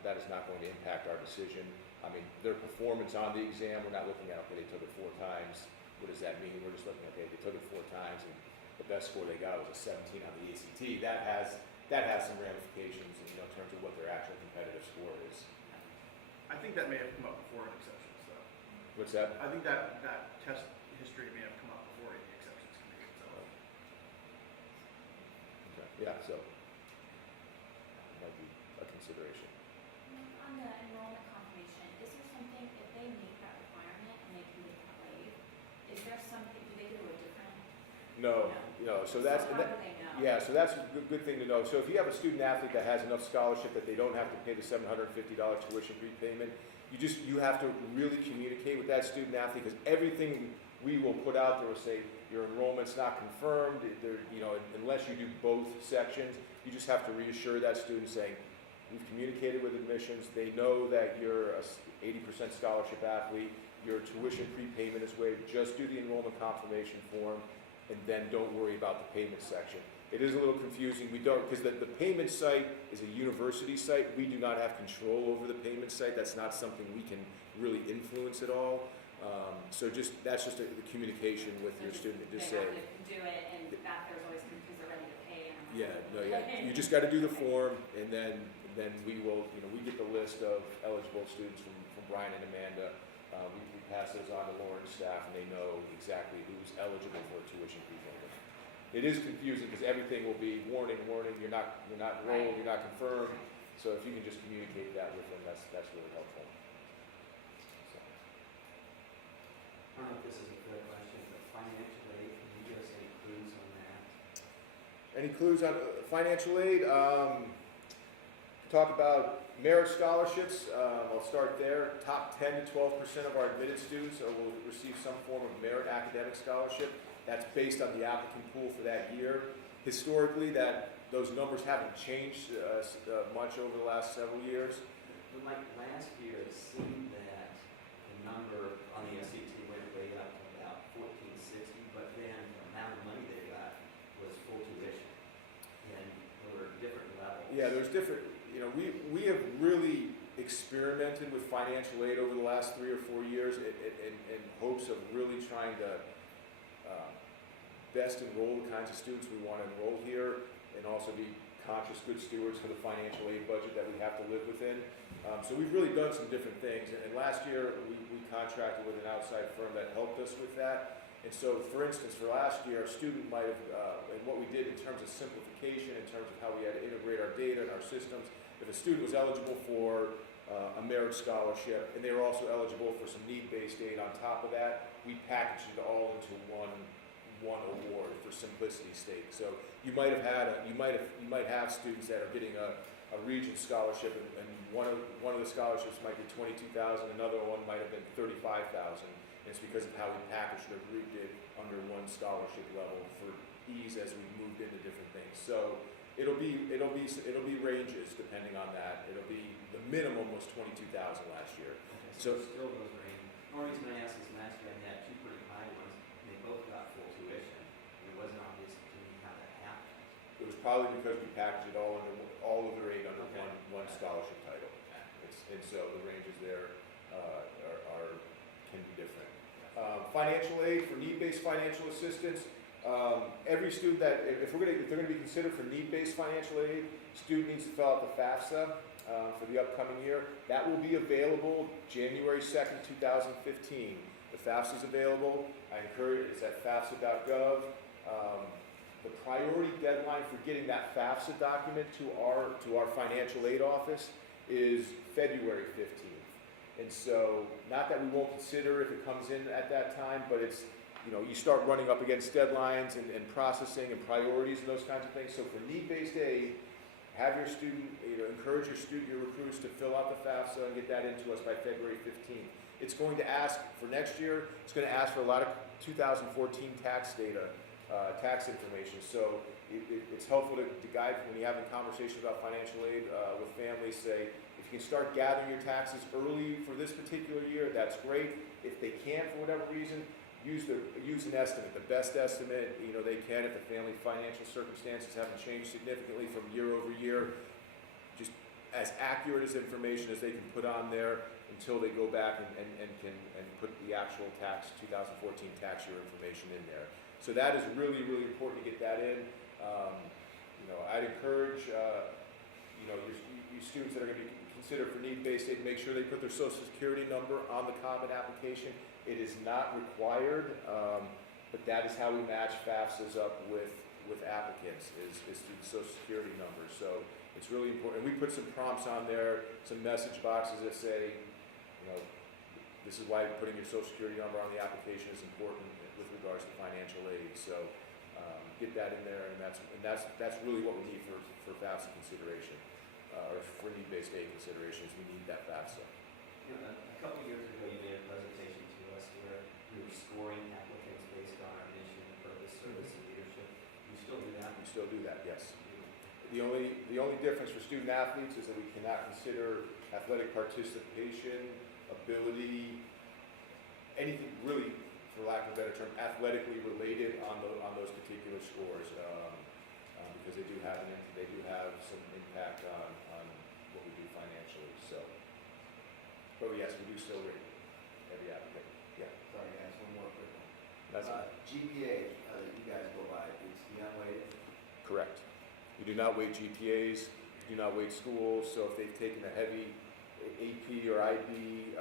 That is not going to impact our decision. I mean, their performance on the exam, we're not looking at, okay, they took it 4 times. What does that mean? We're just looking at, okay, they took it 4 times, and the best score they got was a 17 on the ACT. That has some ramifications in terms of what their actual competitive score is. I think that may have come up before in exceptions, though. What's that? I think that test history may have come up before in the exceptions committee itself. Okay. Yeah, so that might be a consideration. No, so that's, So how do they know? yeah, so that's a good thing to know. So if you have a student athlete that has enough scholarship that they don't have to pay the $750 tuition prepayment, you have to really communicate with that student athlete, because everything we will put out there will say your enrollment's not confirmed, unless you do both sections. You just have to reassure that student saying, we've communicated with admissions, they know that you're a 80% scholarship athlete, your tuition prepayment is waived, just do the enrollment confirmation form, and then don't worry about the payment section. It is a little confusing, because the payment site is a university site, we do not have control over the payment site, that's not something we can really influence at all. So that's just the communication with your student, just say. They have to do it, and back there's always because they're ready to pay. You just gotta do the form, and then we will, we get the list of eligible students from Brian and Amanda. We pass those on to Lauren's staff, and they know exactly who's eligible for a tuition prepayment. It is confusing because everything will be warning, you're not enrolled, you're not confirmed. So if you can just communicate that with them, that's really helpful. So. I don't know if this is a fair question, but financial aid, can you give us any clues on that? Any clues on financial aid? Talk about merit scholarships. I'll start there. Top 10 to 12% of our admitted students will receive some form of merit academic scholarship. That's based on the applicant pool for that year. Historically, those numbers haven't changed much over the last several years. But like last year, it seemed that the number on the SAT went way up to about 1460, but then the amount of money they got was full tuition. And there were different levels. Yeah, there's different. We have really experimented with financial aid over the last 3 or 4 years in hopes of really trying to best enroll the kinds of students we want to enroll here, and also be conscious, good stewards for the financial aid budget that we have to live within. So we've really done some different things, and last year we contracted with an outside firm that helped us with that. And so, for instance, for last year, a student might have, and what we did in terms of simplification, in terms of how we had to integrate our data and our systems, if a student was eligible for a merit scholarship, and they were also eligible for some need-based aid on top of that, we packaged it all into one award for simplicity's sake. So you might have students that are getting a region scholarship, and one of the scholarships might be $22,000, another one might have been $35,000. And it's because of how we packaged or grouped it under one scholarship level for ease as we moved into different things. So it'll be ranges depending on that. The minimum was $22,000 last year. Okay, so it still goes range. The only reason I asked is last year I had two pretty high ones, and they both got full tuition. It wasn't obvious to me how that happened. It was probably because we packaged it all of their aid under one scholarship title. And so the ranges there can be different. Financial aid for need-based financial assistance. Every student if they're going to be considered for need-based financial aid, student needs to fill out the FAFSA for the upcoming year. That will be available January 2nd, 2015. The FAFSA is available. I encourage it's at FAFSA.gov. The priority deadline for getting that FAFSA document to our financial aid office is February 15th. And so, not that we won't consider if it comes in at that time, but it's, you start running up against deadlines and processing and priorities and those kinds of things. So for need-based aid, have your student, encourage your recruits to fill out the FAFSA and get that into us by February 15th. It's going to ask, for next year, it's going to ask for a lot of 2014 tax data, tax information. So it's helpful to guide when you have a conversation about financial aid with families, say, if you can start gathering your taxes early for this particular year, that's great. If they can't, for whatever reason, use an estimate, the best estimate they can if the family financial circumstances haven't changed significantly from year over year. Just as accurate as information as they can put on there until they go back and put the actual 2014 tax year information in there. So that is really, really important to get that in. I'd encourage your students that are going to be considered for need-based aid, make sure they put their social security number on the common application. It is not required, but that is how we match FAFSAs up with applicants, is through the social security number. So it's really important. And we put some prompts on there, some message boxes that say, this is why putting your social security number on the application is important with regards to financial aid. So Get that in there, and that's really what we need for FAFSA consideration, or for need-based aid considerations. We need that FAFSA. You know, a couple of years ago, you made a presentation to us where you were scoring applicants based on our mission, purpose, service, and leadership. You still do that? We still do that, yes. The only difference for student athletes is that we cannot consider athletic participation, ability, anything really, for lack of a better term, athletically related on those particular scores, because they do have some impact on what we do financially. So, but yes, we do still rate every applicant. Yeah. Sorry guys, one more quick one. That's GPA, that you guys go by, it's the unweighted? correct. We do not weight GPAs, we do not weight schools, so if they've taken a heavy AP or IB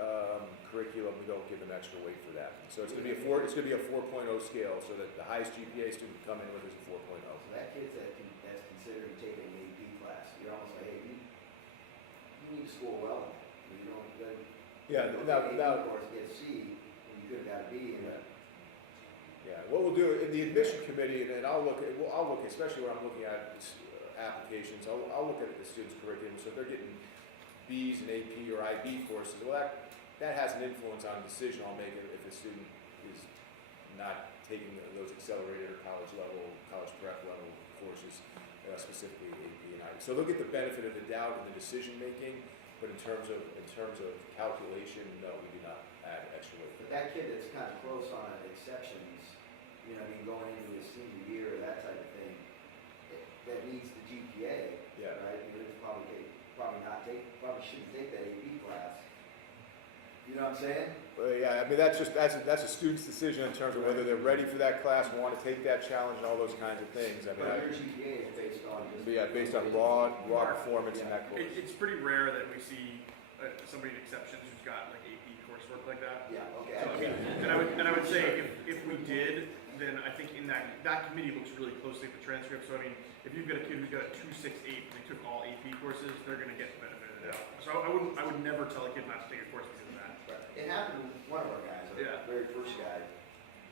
curriculum, we don't give them extra weight for that. So it's going to be a 4.0 scale, so that the highest GPA student can come in with is a 4.0. So that kid's that's considered taking an AP class, you're almost like, hey, you need to score well in that. You don't, Yeah, you now, AP course get a C, when you could have got a B in it. yeah, what we'll do in the admission committee, and I'll look, especially when I'm looking at applications, I'll look at the student's curriculum. So if they're getting B's and AP or IB courses, well, that has an influence on the decision I'll make if a student is not taking those accelerated or college prep level courses, specifically AP and IB. So they'll get the benefit of the doubt in the decision making, but in terms of calculation, no, we do not add extra weight. But that kid that's kind of close on exceptions, you know, what I mean, going into his senior year, that type of thing, that needs the GPA, Yeah. right? You know, it's probably shouldn't take that AP class. You know what I'm saying? Well, yeah, I mean, that's a student's decision in terms of whether they're ready for that class and want to take that challenge and all those kinds of things. I mean, But your GPA is based on just. based on raw performance in that course. It's pretty rare that we see somebody in exceptions who's got like AP coursework like that. Yeah, okay. So, I mean, and I would say if we did, then I think in that committee looks really closely at the transcript. So I mean, if you've got a kid who's got a 268 and they took all AP courses, they're going to get the benefit of the doubt. So I would never tell a kid not to take a course because of that. Right. It happened with one of our guys, Yeah. the very first guy,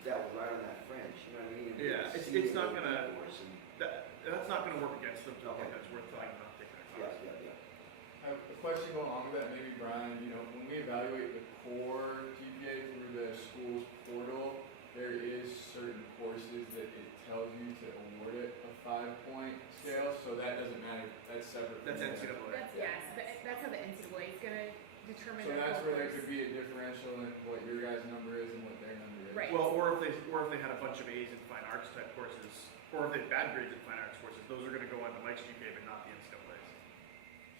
that was right on that fringe, you know what I mean? Yeah, He was it's not seeing gonna- AP course and- That's not going to work against them. So I Okay. think that's worth telling them not to take that Yeah, class. yeah. A question going along with that, maybe Brian, you know, when we evaluate the core GPA through the school's portal, there is certain courses that it tells you to award it a 5-point scale, so that doesn't matter, that's separate. That's from that. NCAA. That's how the NCAA is gonna determine So their that's where there course. could be a differential in what your guys' number is and what their number is. Right. Well, or if they had a bunch of A's in fine arts type courses, or if they had bad grades in fine arts courses, those are going to go on to Mike's GPA, but not the NCAA's.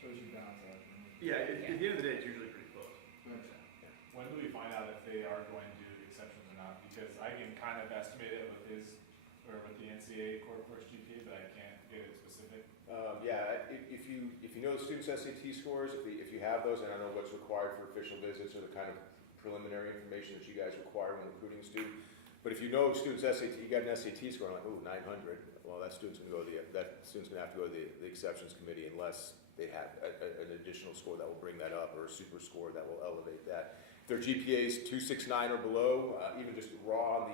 So it should balance out. Yeah, at the end of the day, it's usually pretty close. Understand. When do we find out if they are going to do the exceptions or not? Because I can kind of estimate it with with the NCAA core course GPA, but I can't get it specific. If you know the student's SAT scores, if you have those, and I know what's required for official visits or the kind of preliminary information that you guys require when recruiting a student. But if you know student's SAT, you got an SAT score, like, ooh, 900, well, that student's gonna have to go to the exceptions committee unless they have an additional score that will bring that up, or a super score that will elevate that. If their GPA is 269 or below, even just raw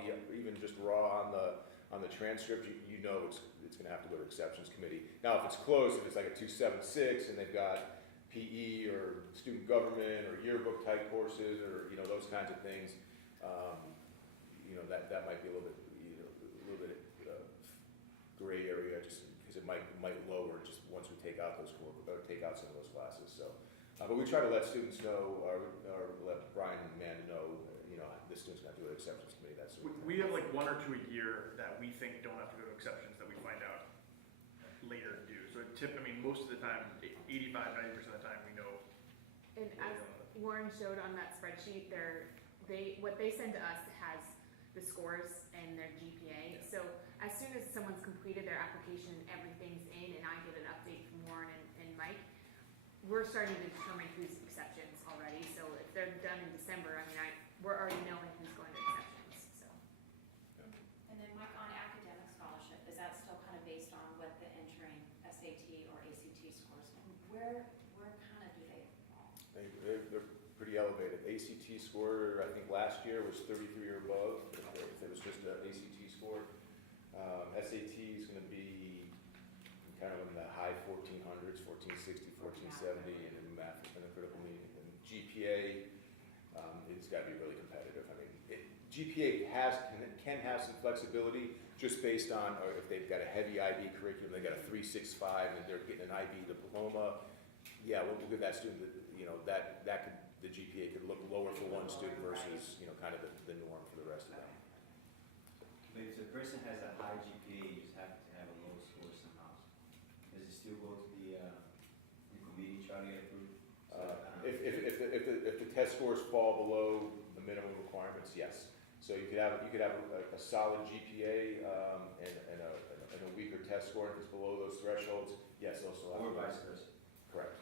on the transcript, you know it's gonna have to go to exceptions committee. Now, if it's close, if it's like a 276 and they've got PE or student government or yearbook type courses or, you know, those kinds of things, that might be a little bit gray area, just because it might lower just once we take out take out some of those classes. So, but we try to let students know, or let Brian and Amanda know, you know, this student's gonna do an exceptions committee. That's We have like 1 or 2 a year that we think don't have to go to exceptions that we find out later do. So most of the time, 85-90% of the time, we know. And as Warren showed on that spreadsheet, what they send to us has the scores and their GPA. So as soon as someone's completed their application, everything's in, and I get an update from Warren and Mike, we're starting to determine who's exceptions already. So if they're done in December, we're already knowing who's going to exceptions. So. And then Mike, on academic scholarship, is that still kind of based on what the entering SAT or ACT scores? Where kind of do they fall? They're pretty elevated. ACT score, I think last year was 33 or above, if it was just an ACT score. SAT is going to be kind of in the high 1400s, 1460, 1470, and in math and a critical meaning. And GPA, it's got to be really competitive. I mean, GPA can have some flexibility just based on if they've got a heavy IB curriculum, they've got a 365, and they're getting an IB diploma. Yeah, we'll give that student, that could, the GPA could look lower for one student versus, kind of the norm for the rest of them. But if the person has a high GPA, you just have to have a low score somehow. Does it still go to the committee try to get approved? If the test scores fall below the minimum requirements, yes. So you could have a solid GPA and a weaker test score. If it's below those thresholds, yes, they'll still have. Or vice versa. Correct.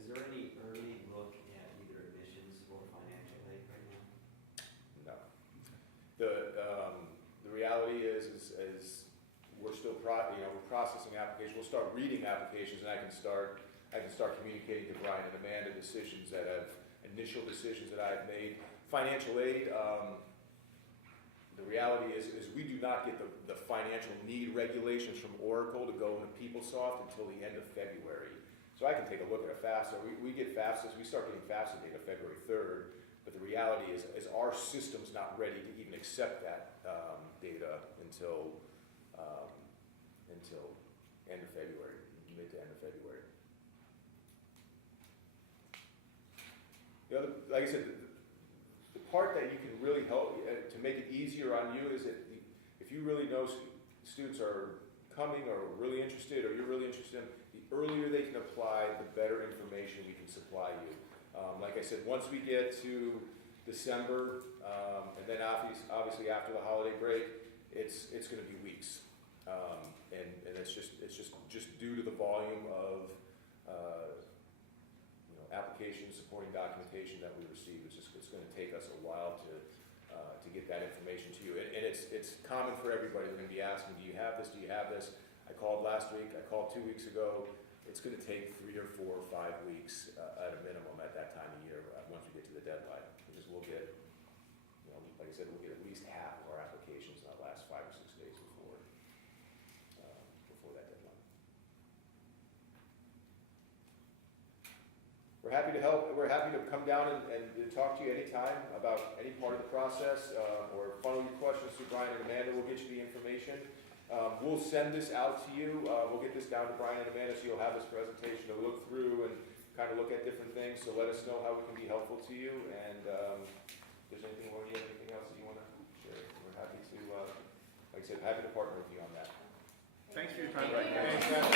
Is there any early look at either admissions or financial aid right now? No. The reality is we're still we're processing applications. We'll start reading applications, and I can start communicating to Brian and Amanda initial decisions that I've made. Financial aid, the reality is we do not get the financial need regulations from Oracle to go into PeopleSoft until the end of February. So I can take a look at a FAFSA. We get FAFSAs, we start getting FAFSA data February 3rd, but the reality is our system's not ready to even accept that data until end of February, mid to end of February. Like I said, the part that you can really help to make it easier on you is that if you really know students are coming or really interested, or you're really interested in, the earlier they can apply, the better information we can supply you. Like I said, once we get to December, and then obviously after the holiday break, it's going to be weeks, and it's just due to the volume of applications, supporting documentation that we receive. It's going to take us a while to get that information to you, and it's common for everybody. They're going to be asking, do you have this? Do you have this? I called last week. I called 2 weeks ago. It's going to take 3 or 4 or 5 weeks at a minimum at that time of year once we get to the deadline, because we'll get, like I said, we'll get at least half of our applications in the last 5 or 6 days before that deadline. We're happy to help. We're happy to come down and talk to you anytime about any part of the process, or funnel your questions through Brian and Amanda. We'll get you the information. We'll send this out to you. We'll get this down to Brian and Amanda, so you'll have this presentation to look through and kind of look at different things. So let us know how we can be helpful to you. And if there's anything, or you have anything else that you want to share, we're happy to, like I said, happy to partner with you on that. Thanks for your time. Thank you. Thanks,